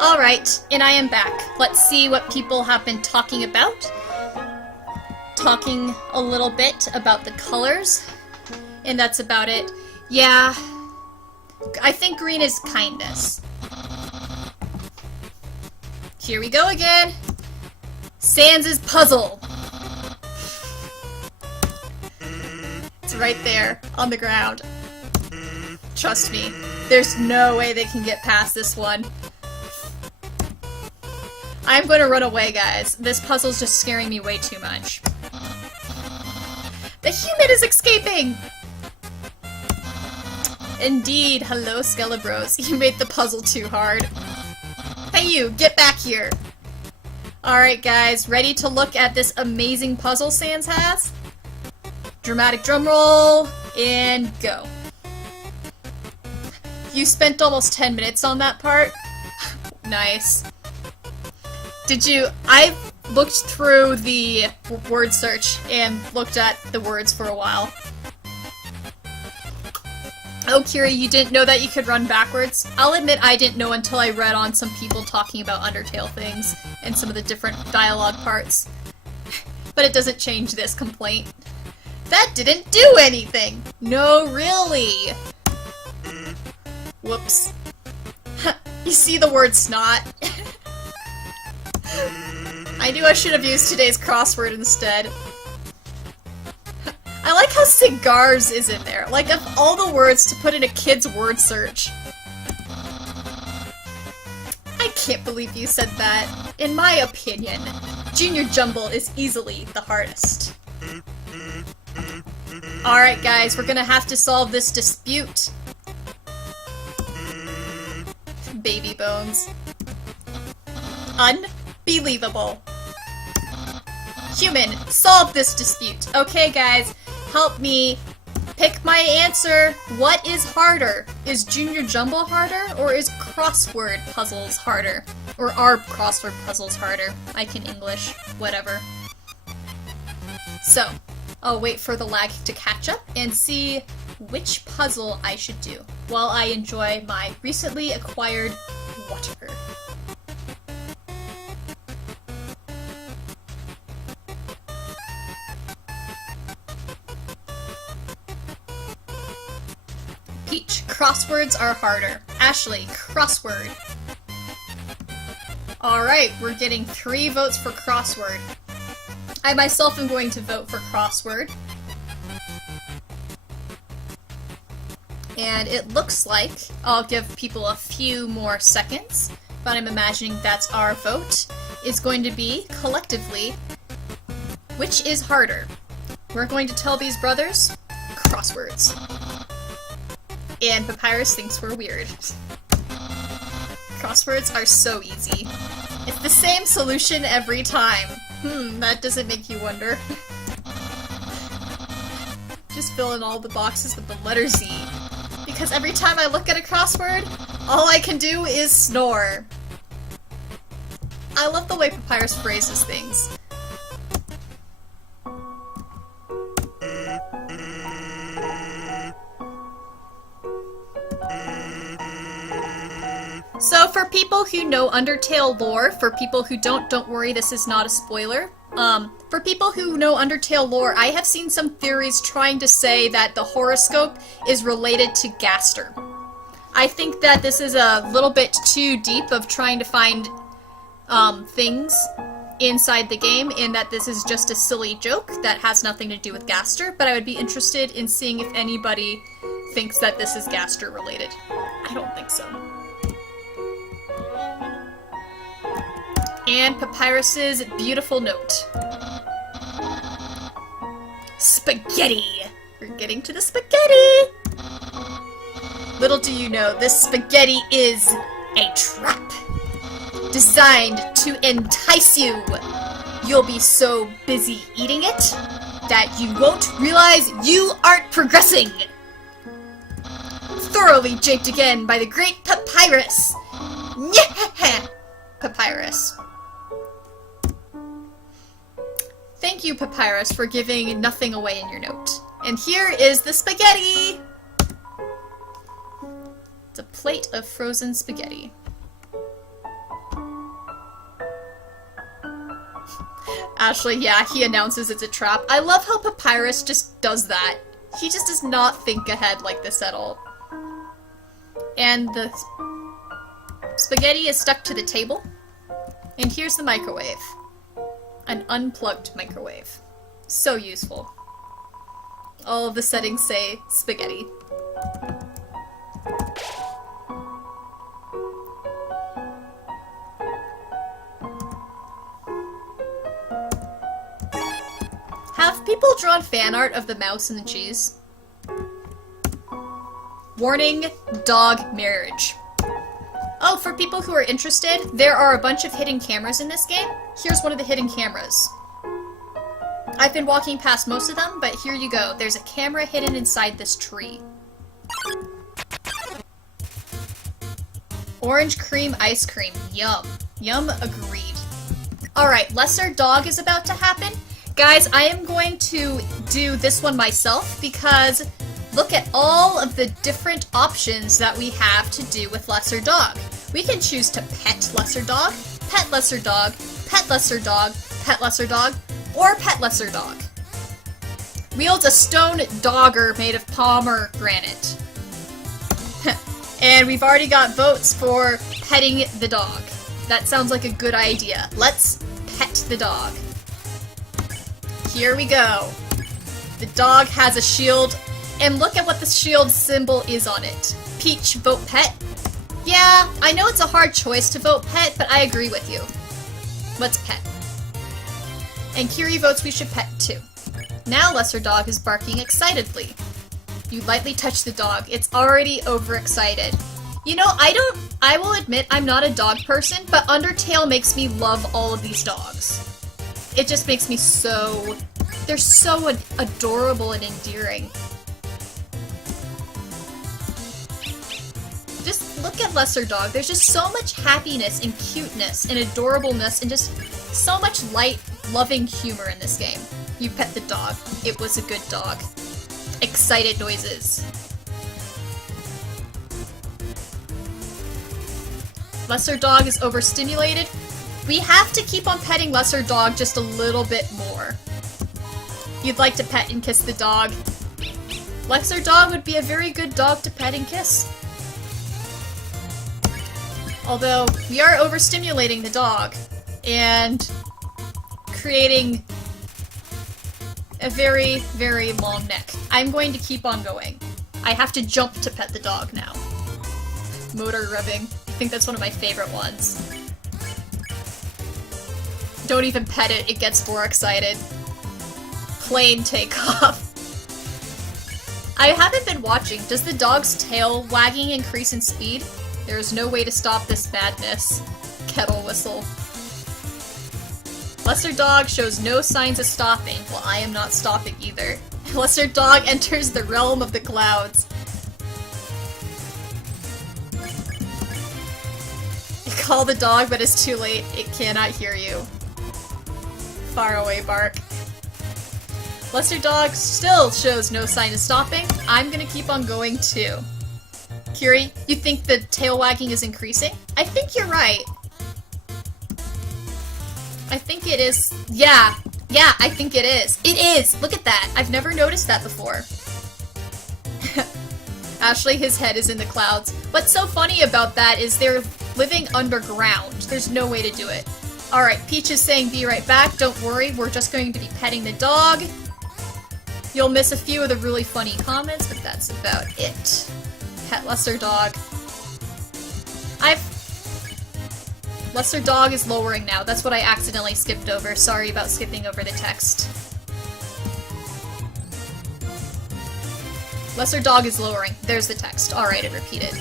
Alright, and I am back. Let's see what people have been talking about. Talking a little bit about the colors, and that's about it. Yeah, I think green is kindness. Here we go again. Sans' puzzle. It's right there on the ground. Trust me, there's no way they can get past this one. I'm going to run away, guys. This puzzle's just scaring me way too much. The human is escaping! Indeed. Hello, Skelebros. You made the puzzle too hard. Hey you, get back here! Alright guys, ready to look at this amazing puzzle Sans has? Dramatic drum roll, and go. You spent almost 10 minutes on that part? Nice. Did you... I looked through the word search and looked at the words for a while. Oh, Kiri, you didn't know that you could run backwards? I'll admit I didn't know until I read on some people talking about Undertale things and some of the different dialogue parts. But it doesn't change this complaint. That didn't do anything! No, really! Whoops. You see the word snot? I knew I should have used today's crossword instead. I like how cigars is in there. Like, of all the words to put in a kid's word search. I can't believe you said that. In my opinion, Junior Jumble is easily the hardest. Alright guys, we're gonna have to solve this dispute. Baby bones. Unbelievable. Human, solve this dispute. Okay guys, help me pick my answer. What is harder? Is Junior Jumble harder, or is crossword puzzles harder? Or are crossword puzzles harder? I can English, whatever. So, I'll wait for the lag to catch up and see which puzzle I should do while I enjoy my recently acquired water. Peach, crosswords are harder. Ashley, crossword. Alright, we're getting 3 votes for crossword. I myself am going to vote for crossword. And it looks like I'll give people a few more seconds, but I'm imagining that's our vote is going to be, collectively, which is harder? We're going to tell these brothers crosswords. And Papyrus thinks we're weird. Crosswords are so easy. It's the same solution every time. That doesn't make you wonder. Just fill in all the boxes with the letter Z. Because every time I look at a crossword, all I can do is snore. I love the way Papyrus phrases things. So for people who know Undertale lore, for people who don't worry, this is not a spoiler. For people who know Undertale lore, I have seen some theories trying to say that the horoscope is related to Gaster. I think that this is a little bit too deep of trying to find things inside the game, and that this is just a silly joke that has nothing to do with Gaster, but I would be interested in seeing if anybody thinks that this is Gaster related. I don't think so. And Papyrus's beautiful note. Spaghetti! We're getting to the spaghetti! Little do you know, this spaghetti is a trap. Designed to entice you. You'll be so busy eating it that you won't realize you aren't progressing. Thoroughly japed again by the great Papyrus. Nyeh! Papyrus. Thank you, Papyrus, for giving nothing away in your note. And here is the spaghetti! It's a plate of frozen spaghetti. Ashley, yeah, he announces it's a trap. I love how Papyrus just does that. He just does not think ahead like this at all. And the spaghetti is stuck to the table. And here's the microwave. An unplugged microwave. So useful. All of the settings say spaghetti. Have people drawn fan art of the mouse and the cheese? Warning, dog marriage. Oh, for people who are interested, there are a bunch of hidden cameras in this game. Here's one of the hidden cameras. I've been walking past most of them, but here you go. There's a camera hidden inside this tree. Orange cream ice cream. Yum. Yum agreed. Alright, Lesser Dog is about to happen. Guys, I am going to do this one myself because look at all of the different options that we have to do with Lesser Dog. We can choose to pet Lesser Dog, pet Lesser Dog, pet Lesser Dog, pet Lesser Dog, or pet Lesser Dog. Wields a stone dogger made of pomegranate. And we've already got votes for petting the dog. That sounds like a good idea. Let's pet the dog. Here we go. The dog has a shield, and look at what the shield symbol is on it. Peach, vote pet. Yeah, I know it's a hard choice to vote pet, but I agree with you. Let's pet. And Kiri votes we should pet too. Now Lesser Dog is barking excitedly. You lightly touch the dog. It's already overexcited. You know, I will admit I'm not a dog person, but Undertale makes me love all of these dogs. It just makes me so... They're so adorable and endearing. Just look at Lesser Dog. There's just so much happiness and cuteness and adorableness and just so much light, loving humor in this game. You pet the dog. It was a good dog. Excited noises. Lesser Dog is overstimulated. We have to keep on petting Lesser Dog just a little bit more. You'd like to pet and kiss the dog. Lesser Dog would be a very good dog to pet and kiss. Although, we are overstimulating the dog and creating a very, very long neck. I'm going to keep on going. I have to jump to pet the dog now. Motor rubbing. I think that's one of my favorite ones. Don't even pet it, it gets more excited. Plane takeoff. I haven't been watching. Does the dog's tail wagging increase in speed? There is no way to stop this madness. Kettle whistle. Lesser Dog shows no signs of stopping, while I am not stopping either. Lesser dog enters the realm of the clouds. You call the dog, but it's too late. It cannot hear you. Far away bark. Lesser dog still shows no sign of stopping. I'm gonna keep on going too. Curie, you think the tail wagging is increasing? I think you're right. I think it is. Yeah, I think it is. It is! Look at that! I've never noticed that before. Ashley, his head is in the clouds. What's so funny about that is they're living underground. There's no way to do it. Alright, Peach is saying be right back. Don't worry, we're just going to be petting the dog. You'll miss a few of the really funny comments, but that's about it. Pet lesser dog. Lesser dog is lowering now. That's what I accidentally skipped over. Sorry about skipping over the text. Lesser dog is lowering. There's the text. Alright, it repeated.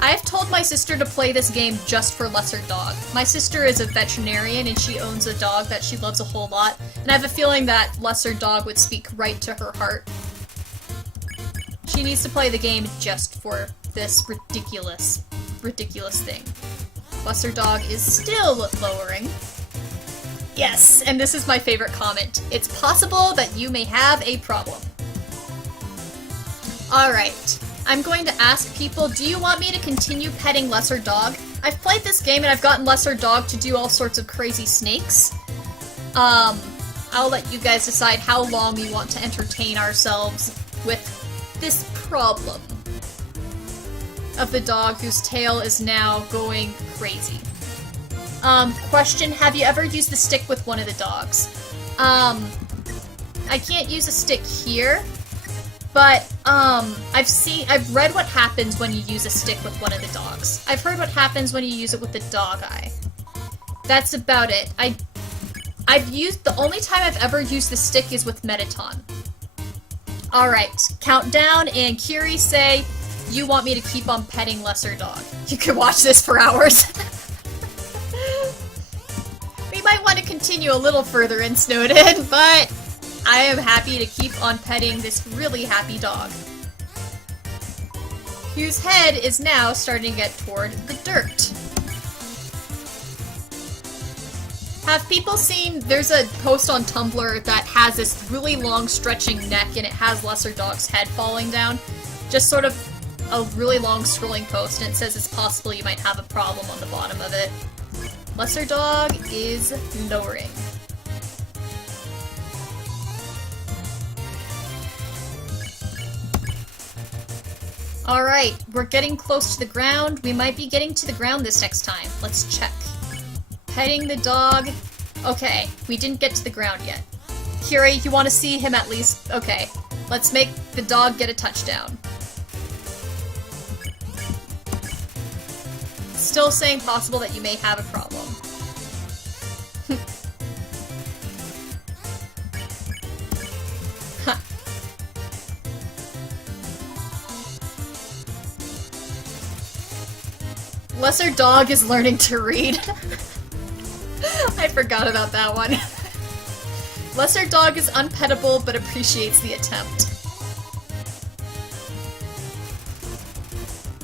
I've told my sister to play this game just for lesser dog. My sister is a veterinarian and she owns a dog that she loves a whole lot, and I have a feeling that lesser dog would speak right to her heart. She needs to play the game just for this ridiculous thing. Lesser dog is still lowering. Yes, and this is my favorite comment. It's possible that you may have a problem. Alright, I'm going to ask people, do you want me to continue petting lesser dog? I've played this game and I've gotten lesser dog to do all sorts of crazy snakes. I'll let you guys decide how long we want to entertain ourselves with this problem of the dog whose tail is now going crazy. Question, have you ever used the stick with one of the dogs? I can't use a stick here, but, I've read what happens when you use a stick with one of the dogs. I've heard what happens when you use it with the dog eye. That's about it. The only time I've ever used the stick is with Metaton. Alright, countdown, and Curie say, you want me to keep on petting lesser dog. You could watch this for hours. We might want to continue a little further in Snowden, but I am happy to keep on petting this really happy dog, whose head is now starting to get toward the dirt. Have people seen, there's a post on Tumblr that has this really long stretching neck and it has lesser dog's head falling down. Just sort of a really long scrolling post, and it says it's possible you might have a problem on the bottom of it. Lesser dog is lowering. Alright, we're getting close to the ground. We might be getting to the ground this next time. Let's check. Petting the dog. Okay, we didn't get to the ground yet. Curie, you want to see him at least? Okay, let's make the dog get a touchdown. Still saying possible that you may have a problem. Lesser dog is learning to read. I forgot about that one. Lesser dog is unpettable but appreciates the attempt.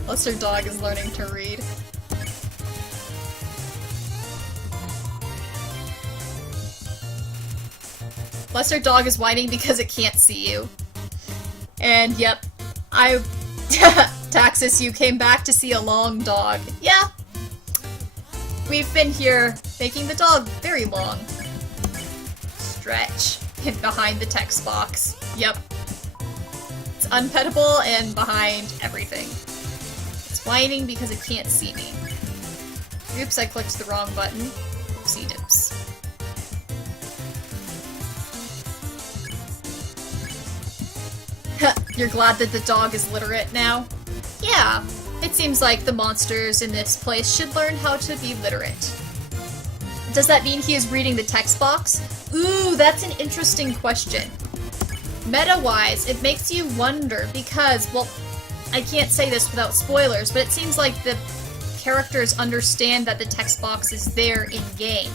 Lesser dog is learning to read. Lesser dog is whining because it can't see you. And yep, Taxis, you came back to see a long dog. Yeah. We've been here making the dog very long. Stretch. Hid behind the text box. Yep. It's unpettable and behind everything. It's whining because it can't see me. Oops, I clicked the wrong button. Oopsie dips. You're glad that the dog is literate now? Yeah, it seems like the monsters in this place should learn how to be literate. Does that mean he is reading the text box? Ooh, that's an interesting question. Meta-wise, it makes you wonder because, well, I can't say this without spoilers, but it seems like the characters understand that the text box is there in-game.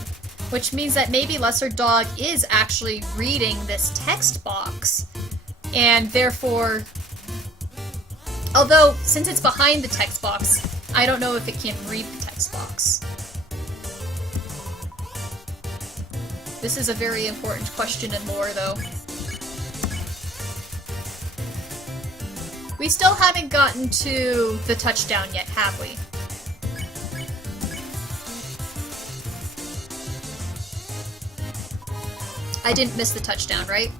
which means that maybe Lesser Dog is actually reading this text box, and therefore, although since it's behind the text box, I don't know if it can read the text box. This is a very important question in lore, though. We still haven't gotten to the touchdown yet, have we? I didn't miss the touchdown, right?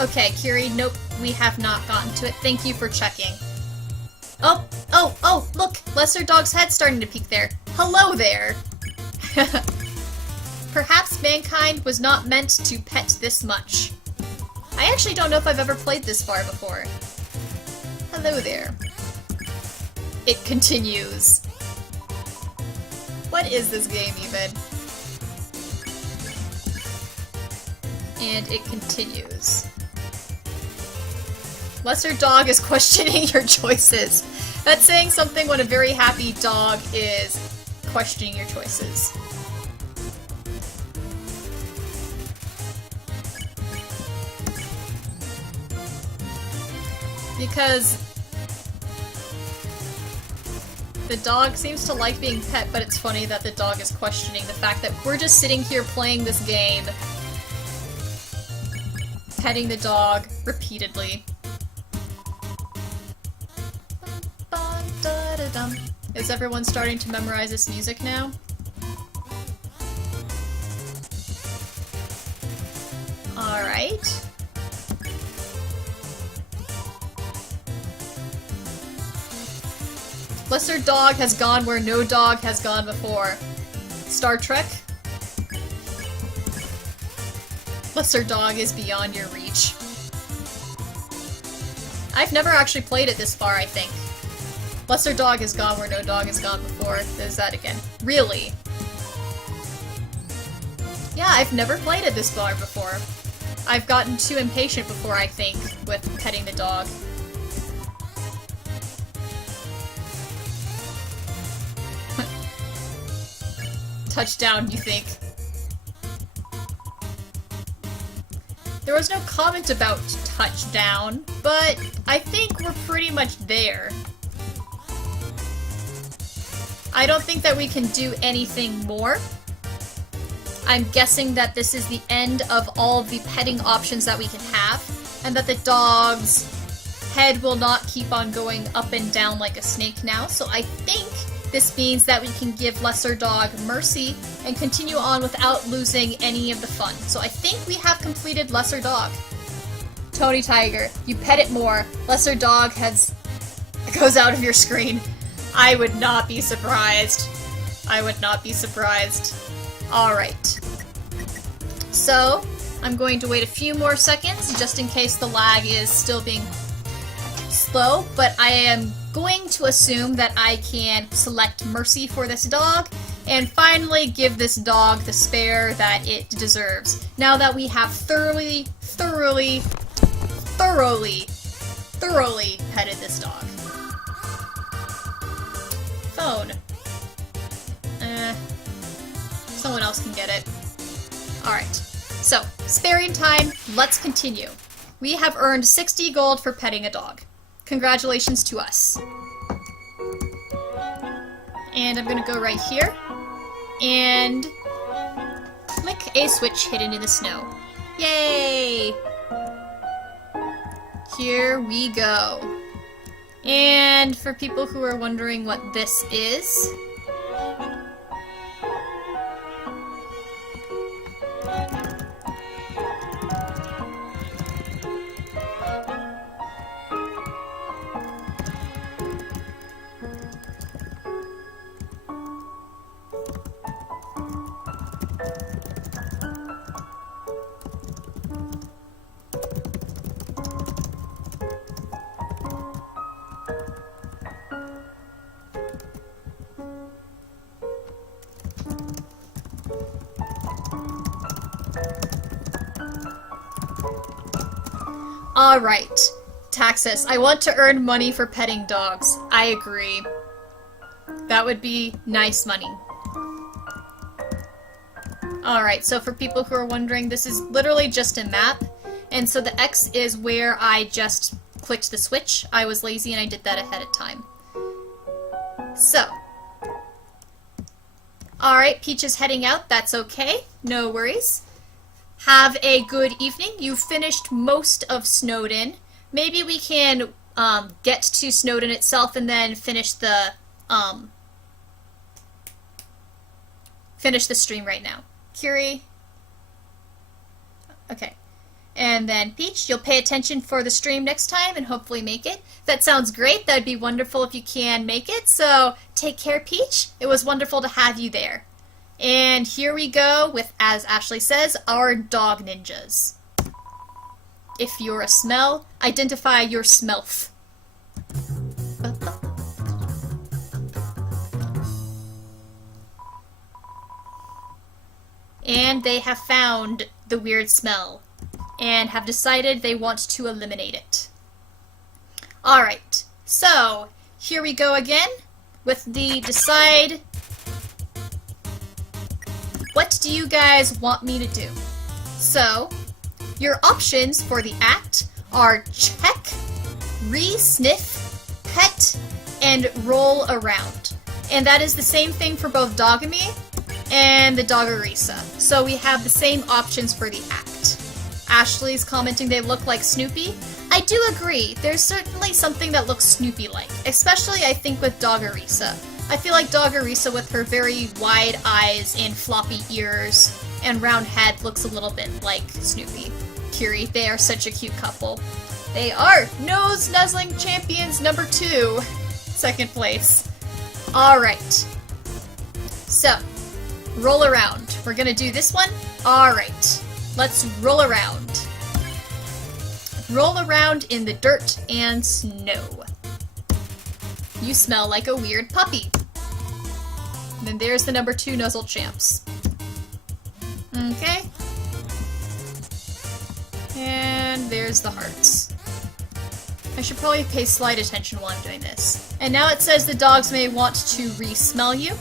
Okay, Kiri, nope, we have not gotten to it. Thank you for checking. Oh, look! Lesser Dog's head's starting to peek there. Hello there! Perhaps mankind was not meant to pet this much. I actually don't know if I've ever played this far before. Hello there. It continues. What is this game even? And it continues. Lesser Dog is questioning your choices. That's saying something when a very happy dog is questioning your choices. Because the dog seems to like being pet, but it's funny that the dog is questioning the fact that we're just sitting here playing this game, petting the dog repeatedly. Is everyone starting to memorize this music now? Alright. Lesser Dog has gone where no dog has gone before. Star Trek? Lesser Dog is beyond your reach. I've never actually played it this far, I think. Lesser Dog has gone where no dog has gone before. There's that again. Really? Yeah, I've never played it this far before. I've gotten too impatient before, I think, with petting the dog. Touchdown, you think? There was no comment about touchdown, but I think we're pretty much there. I don't think that we can do anything more. I'm guessing that this is the end of all of the petting options that we can have, and that the dog's head will not keep on going up and down like a snake now, so I think this means that we can give Lesser Dog mercy and continue on without losing any of the fun. So I think we have completed Lesser Dog. Tony Tiger, you pet it more. Lesser Dog goes out of your screen. I would not be surprised. I would not be surprised. Alright. So, I'm going to wait a few more seconds just in case the lag is still being slow, but I am going to assume that I can select Mercy for this dog and finally give this dog the spare that it deserves. Now that we have thoroughly petted this dog. Phone. Someone else can get it. Alright. So, sparing time, let's continue. We have earned 60 gold for petting a dog. Congratulations to us. And I'm gonna go right here and click a switch hidden in the snow. Yay! Here we go. And for people who are wondering what this is, Alright. Taxus, I want to earn money for petting dogs. I agree. That would be nice money. Alright, so for people who are wondering, this is literally just a map. And so the X is where I just clicked the switch. I was lazy and I did that ahead of time. So. Alright, Peach is heading out. That's okay. No worries. Have a good evening. You've finished most of Snowdin. Maybe we can get to Snowdin itself and then finish the stream right now. Curie. Okay. And then Peach, you'll pay attention for the stream next time and hopefully make it. That sounds great. That'd be wonderful if you can make it. So take care, Peach. It was wonderful to have you there. And here we go with, as Ashley says, our dog ninjas. If you're a smell, identify your smelf. And they have found the weird smell and have decided they want to eliminate it. Alright, so here we go again with the decide. What do you guys want me to do? So, your options for the act are check, re-sniff, pet, and roll around. And that is the same thing for both Dogamy and the Doggerisa. So we have the same options for the act. Ashley's commenting they look like Snoopy. I do agree. There's certainly something that looks Snoopy-like, especially I think with Doggerisa. I feel like Doggerisa with her very wide eyes and floppy ears and round head looks a little bit like Snoopy. Curie, they are such a cute couple. They are nose nuzzling champions number 2. Second place. Alright. So, roll around. We're gonna do this one? Alright. Let's roll around. Roll around in the dirt and snow. You smell like a weird puppy. And then there's the number 2 Nuzzle Champs. Okay. And there's the hearts. I should probably pay slight attention while I'm doing this. And now it says the dogs may want to re-smell you.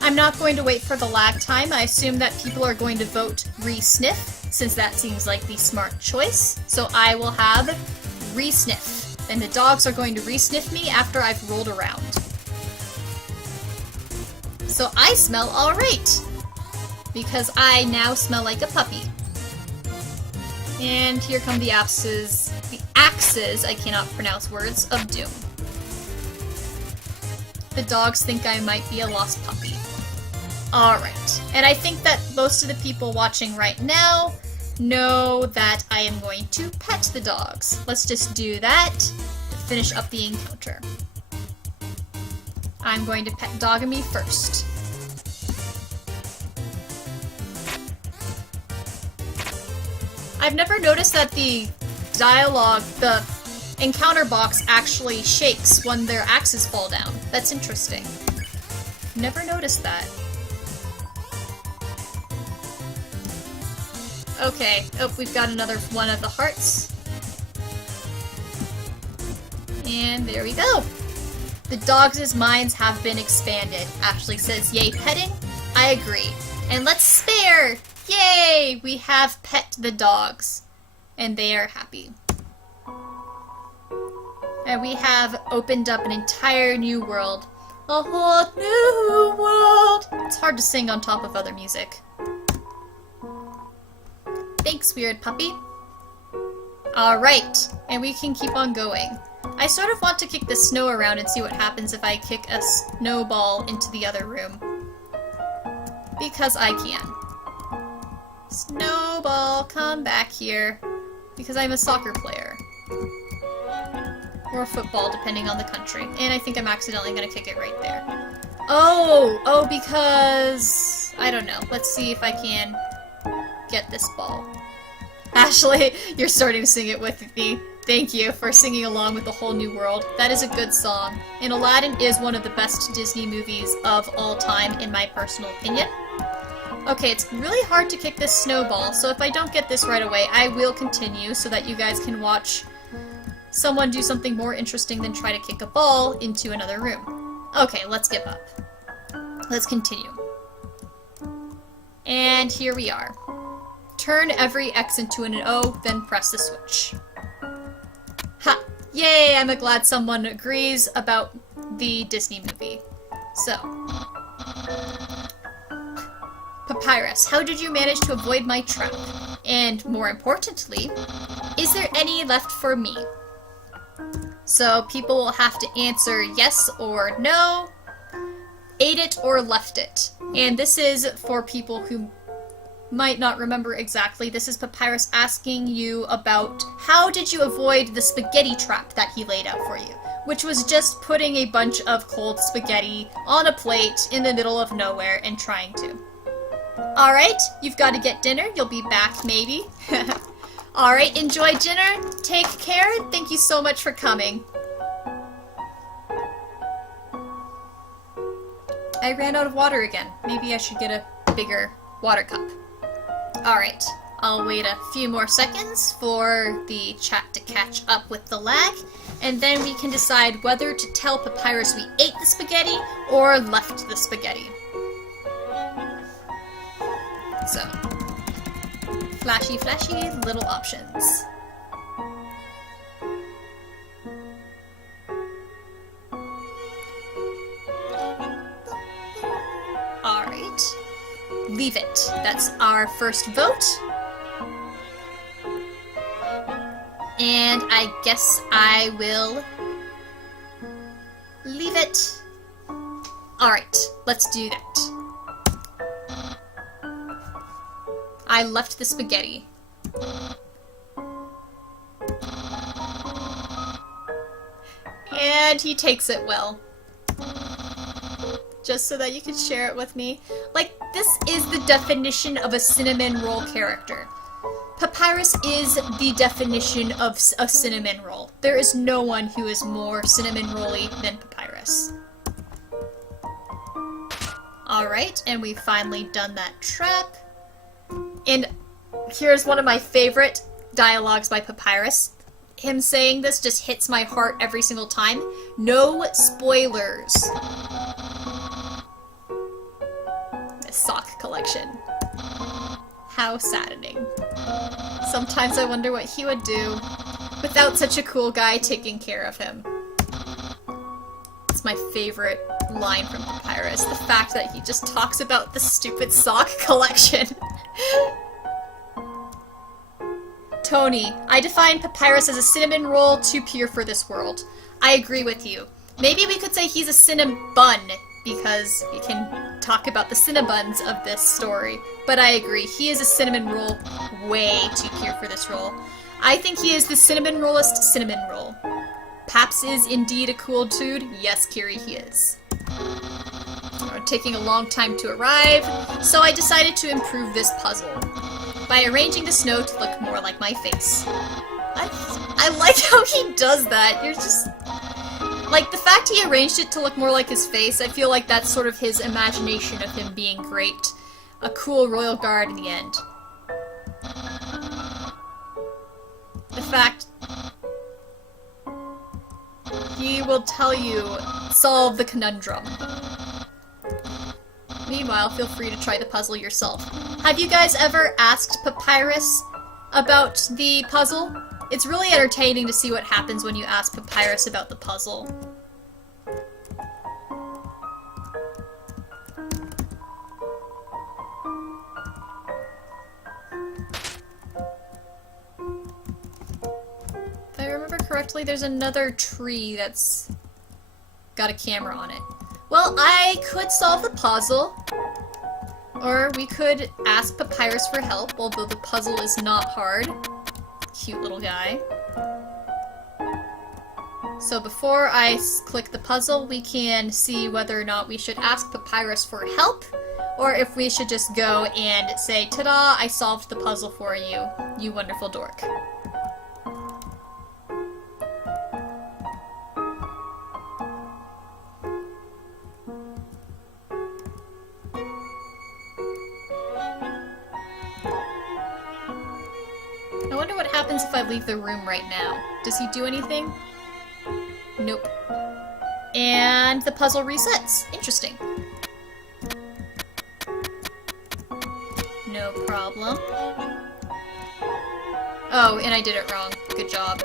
I'm not going to wait for the lag time. I assume that people are going to vote re-sniff, since that seems like the smart choice. So I will have re-sniff. And the dogs are going to re-sniff me after I've rolled around. So I smell alright. Because I now smell like a puppy. And here come the axes. The axes, I cannot pronounce words, of doom. The dogs think I might be a lost puppy. Alright. And I think that most of the people watching right now know that I am going to pet the dogs. Let's just do that to finish up the encounter. I'm going to pet Dogamy first. I've never noticed that the dialogue, the encounter box actually shakes when their axes fall down. That's interesting. Never noticed that. Okay. Oh, we've got another one of the hearts. And there we go. The dogs' minds have been expanded. Ashley says, yay petting? I agree. And let's spare! Yay! We have pet the dogs. And they are happy. And we have opened up an entire new world. A whole new world! It's hard to sing on top of other music. Thanks, weird puppy. Alright, and we can keep on going. I sort of want to kick the snow around and see what happens if I kick a snowball into the other room. Because I can. Snowball, come back here. Because I'm a soccer player. Or football, depending on the country. And I think I'm accidentally gonna kick it right there. Oh, because... I don't know. Let's see if I can get this ball. Ashley, you're starting to sing it with me. Thank you for singing along with The Whole New World. That is a good song. And Aladdin is one of the best Disney movies of all time, in my personal opinion. Okay, it's really hard to kick this snowball, so if I don't get this right away, I will continue so that you guys can watch someone do something more interesting than try to kick a ball into another room. Okay, let's give up. Let's continue. And here we are. Turn every X into an O, then press the switch. Ha! Yay! I'm glad someone agrees about the Disney movie. So. Papyrus, how did you manage to avoid my trap? And more importantly, is there any left for me? So people will have to answer yes or no, ate it or left it. And this is for people who might not remember exactly. This is Papyrus asking you about how did you avoid the spaghetti trap that he laid out for you, which was just putting a bunch of cold spaghetti on a plate in the middle of nowhere and trying to. Alright, you've got to get dinner. You'll be back, maybe. Alright, enjoy dinner. Take care. Thank you so much for coming. I ran out of water again. Maybe I should get a bigger water cup. Alright, I'll wait a few more seconds for the chat to catch up with the lag, and then we can decide whether to tell Papyrus we ate the spaghetti or left the spaghetti. So, flashy, flashy little options. Alright. Leave it. That's our first vote. And I guess I will leave it. Alright, let's do that. I left the spaghetti. And he takes it well. Just so that you can share it with me. Like, this is the definition of a cinnamon roll character. Papyrus is the definition of a cinnamon roll. There is no one who is more cinnamon rolly than Papyrus. Alright, and we've finally done that trap. And here's one of my favorite dialogues by Papyrus. Him saying this just hits my heart every single time. No spoilers. The sock collection. How saddening. Sometimes I wonder what he would do without such a cool guy taking care of him. It's my favorite line from Papyrus. The fact that he just talks about the stupid sock collection. Tony, I define Papyrus as a cinnamon roll too pure for this world. I agree with you. Maybe we could say he's a cinnabun, because we can talk about the cinnabuns of this story. But I agree, he is a cinnamon roll way too pure for this role. I think he is the cinnamon rollest cinnamon roll. Paps is indeed a cool dude. Yes, Kiri, he is. Taking a long time to arrive, so I decided to improve this puzzle by arranging the snow to look more like my face. I like how he does that. You're just... like, the fact he arranged it to look more like his face, I feel like that's sort of his imagination of him being great. A cool royal guard in the end. The fact... he will tell you, solve the conundrum. Meanwhile, feel free to try the puzzle yourself. Have you guys ever asked Papyrus about the puzzle? It's really entertaining to see what happens when you ask Papyrus about the puzzle. If I remember correctly, there's another tree that's got a camera on it. Well, I could solve the puzzle, or we could ask Papyrus for help, although the puzzle is not hard. Cute little guy. So before I click the puzzle, we can see whether or not we should ask Papyrus for help, or if we should just go and say, "Ta-da, I solved the puzzle for you, you wonderful dork." wonder what happens if I leave the room right now. Does he do anything? Nope. And the puzzle resets. Interesting. No problem. Oh, and I did it wrong. Good job.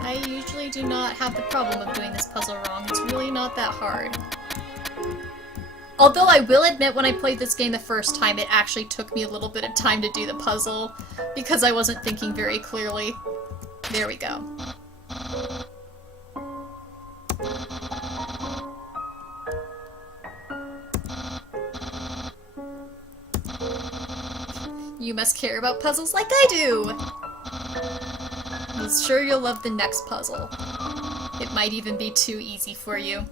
I usually do not have the problem of doing this puzzle wrong. It's really not that hard. Although I will admit, when I played this game the first time, it actually took me a little bit of time to do the puzzle, because I wasn't thinking very clearly. There we go. You must care about puzzles like I do! I'm sure you'll love the next puzzle. It might even be too easy for you.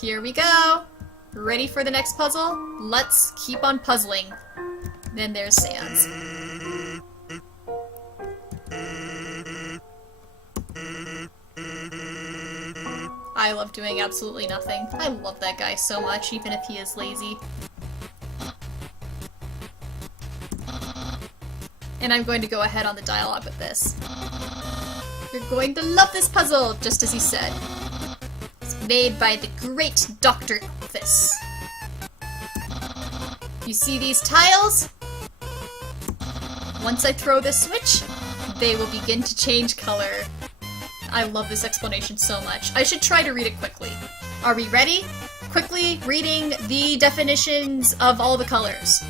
Here we go! Ready for the next puzzle? Let's keep on puzzling. Then there's Sans. I love doing absolutely nothing. I love that guy so much, even if he is lazy. And I'm going to go ahead on the dialogue with this. You're going to love this puzzle, just as he said. It's made by the great Dr. Elphys. You see these tiles? Once I throw this switch, they will begin to change color. I love this explanation so much. I should try to read it quickly. Are we ready? Quickly reading the definitions of all the colors.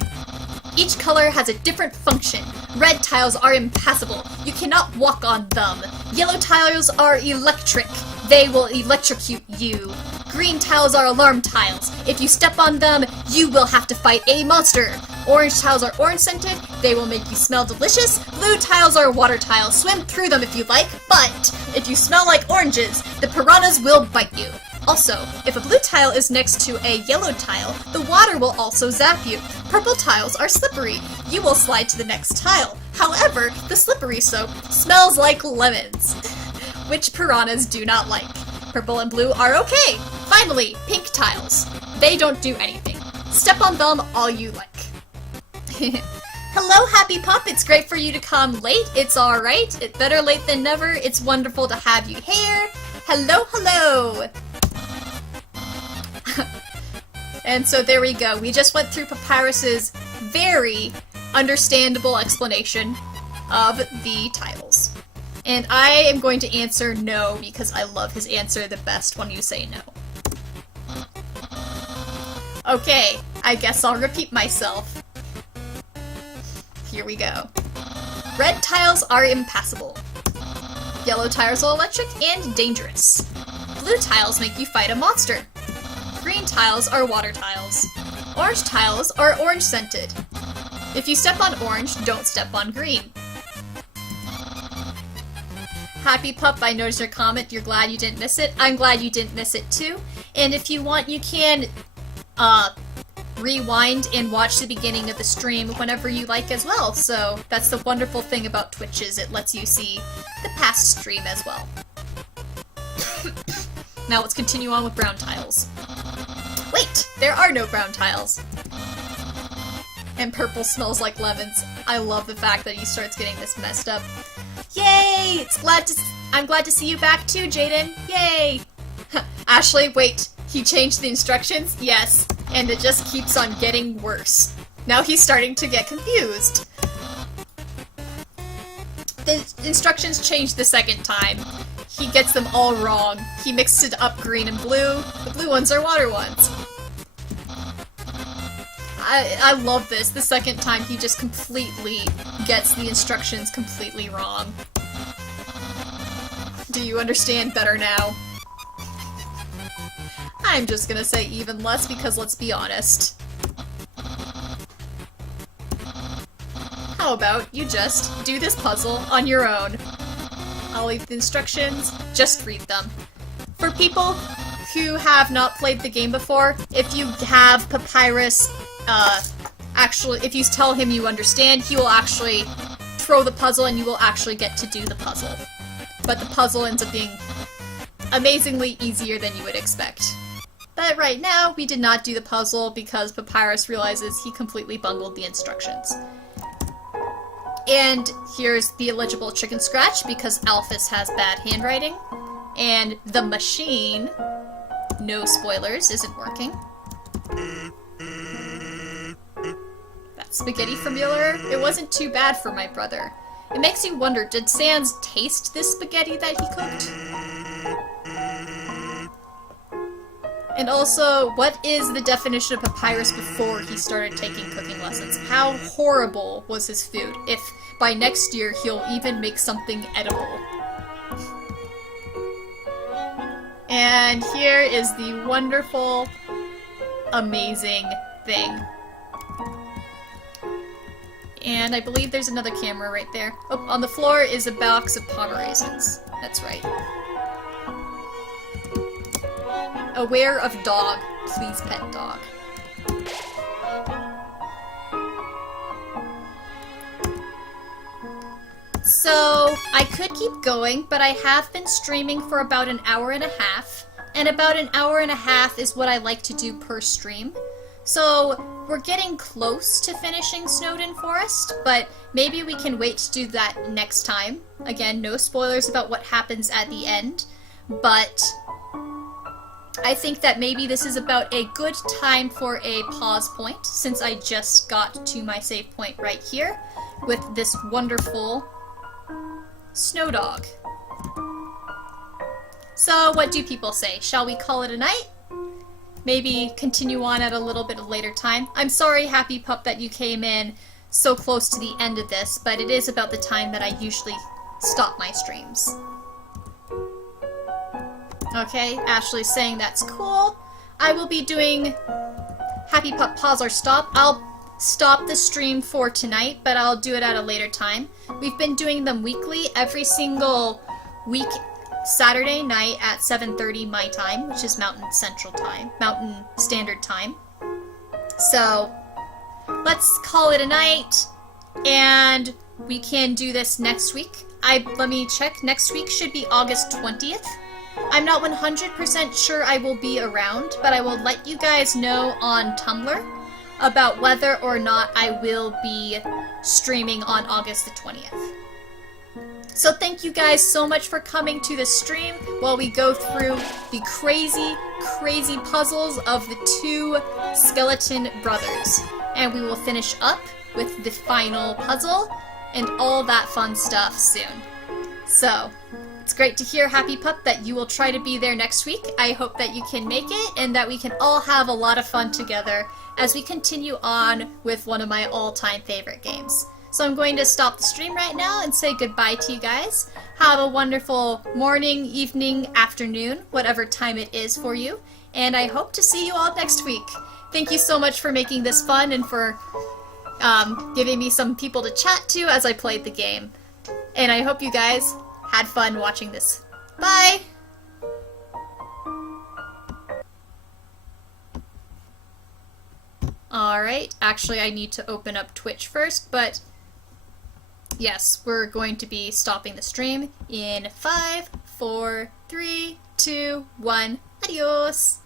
Each color has a different function. Red tiles are impassable. You cannot walk on them. Yellow tiles are electric. They will electrocute you. Green tiles are alarm tiles. If you step on them, you will have to fight a monster. Orange tiles are orange-scented. They will make you smell delicious. Blue tiles are water tiles. Swim through them if you like, but if you smell like oranges, the piranhas will bite you. Also, if a blue tile is next to a yellow tile, the water will also zap you. Purple tiles are slippery. You will slide to the next tile. However, the slippery soap smells like lemons, which piranhas do not like. Purple and blue are okay. Finally, pink tiles. They don't do anything. Step on them all you like. Hello, Happy Pup. It's great for you to come late. It's alright. It's better late than never. It's wonderful to have you here. Hello, hello. And so there we go. We just went through Papyrus's very understandable explanation of the tiles. And I am going to answer no because I love his answer the best when you say no. Okay, I guess I'll repeat myself. Here we go. Red tiles are impassable. Yellow tiles are electric and dangerous. Blue tiles make you fight a monster. Green tiles are water tiles. Orange tiles are orange-scented. If you step on orange, don't step on green. Happy Pup, I noticed your comment. You're glad you didn't miss it. I'm glad you didn't miss it too. And if you want, you can rewind and watch the beginning of the stream whenever you like as well. So that's the wonderful thing about Twitch, is it lets you see the past stream as well. Now let's continue on with brown tiles. Wait! There are no brown tiles! And purple smells like lemons. I love the fact that he starts getting this messed up. Yay! I'm glad to see you back too, Jaden! Yay! Ashley, wait. He changed the instructions? Yes. And it just keeps on getting worse. Now he's starting to get confused. The instructions changed the second time. He gets them all wrong. He mixed it up green and blue. The blue ones are water ones. I love this. The second time he just completely gets the instructions completely wrong. Do you understand better now? I'm just gonna say even less because let's be honest. How about you just do this puzzle on your own? I'll leave the instructions, just read them. For people who have not played the game before, if you have Papyrus, if you tell him you understand, he will actually throw the puzzle and you will actually get to do the puzzle. But the puzzle ends up being amazingly easier than you would expect. But right now, we did not do the puzzle because Papyrus realizes he completely bungled the instructions. And here's the illegible chicken scratch because Alphys has bad handwriting. And the machine, no spoilers, isn't working. That spaghetti from Mueller, it wasn't too bad for my brother. It makes you wonder, did Sans taste this spaghetti that he cooked? And also, what is the definition of Papyrus before he started taking cooking lessons? How horrible was his food if by next year he'll even make something edible? And here is the wonderful, amazing thing. And I believe there's another camera right there. Oh, on the floor is a box of Palmer raisins. That's right. Aware of dog. Please pet dog. So, I could keep going, but I have been streaming for about an hour and a half, and about an hour and a half is what I like to do per stream. So, we're getting close to finishing Snowdin Forest, but maybe we can wait to do that next time. Again, no spoilers about what happens at the end, but I think that maybe this is about a good time for a pause point, since I just got to my save point right here with this wonderful snow dog. So what do people say? Shall we call it a night? Maybe continue on at a little bit of later time. I'm sorry, Happy Pup, that you came in so close to the end of this, but it is about the time that I usually stop my streams. Okay, Ashley's saying that's cool. I will be doing Happy Pup Pause or Stop. I'll stop the stream for tonight, but I'll do it at a later time. We've been doing them weekly, every single week, Saturday night at 7:30 my time, which is Mountain Standard Time. So, let's call it a night, and we can do this next week. Let me check. Next week should be August 20th. I'm not 100% sure I will be around, but I will let you guys know on Tumblr about whether or not I will be streaming on August the 20th. So thank you guys so much for coming to the stream while we go through the crazy, crazy puzzles of the two skeleton brothers. And we will finish up with the final puzzle and all that fun stuff soon. So, it's great to hear, Happy Pup, that you will try to be there next week. I hope that you can make it and that we can all have a lot of fun together as we continue on with one of my all-time favorite games. So I'm going to stop the stream right now and say goodbye to you guys. Have a wonderful morning, evening, afternoon, whatever time it is for you. And I hope to see you all next week. Thank you so much for making this fun and for giving me some people to chat to as I played the game. And I hope you guys had fun watching this. Bye! Alright, actually I need to open up Twitch first, but yes, we're going to be stopping the stream in 5, 4, 3, 2, 1. Adios!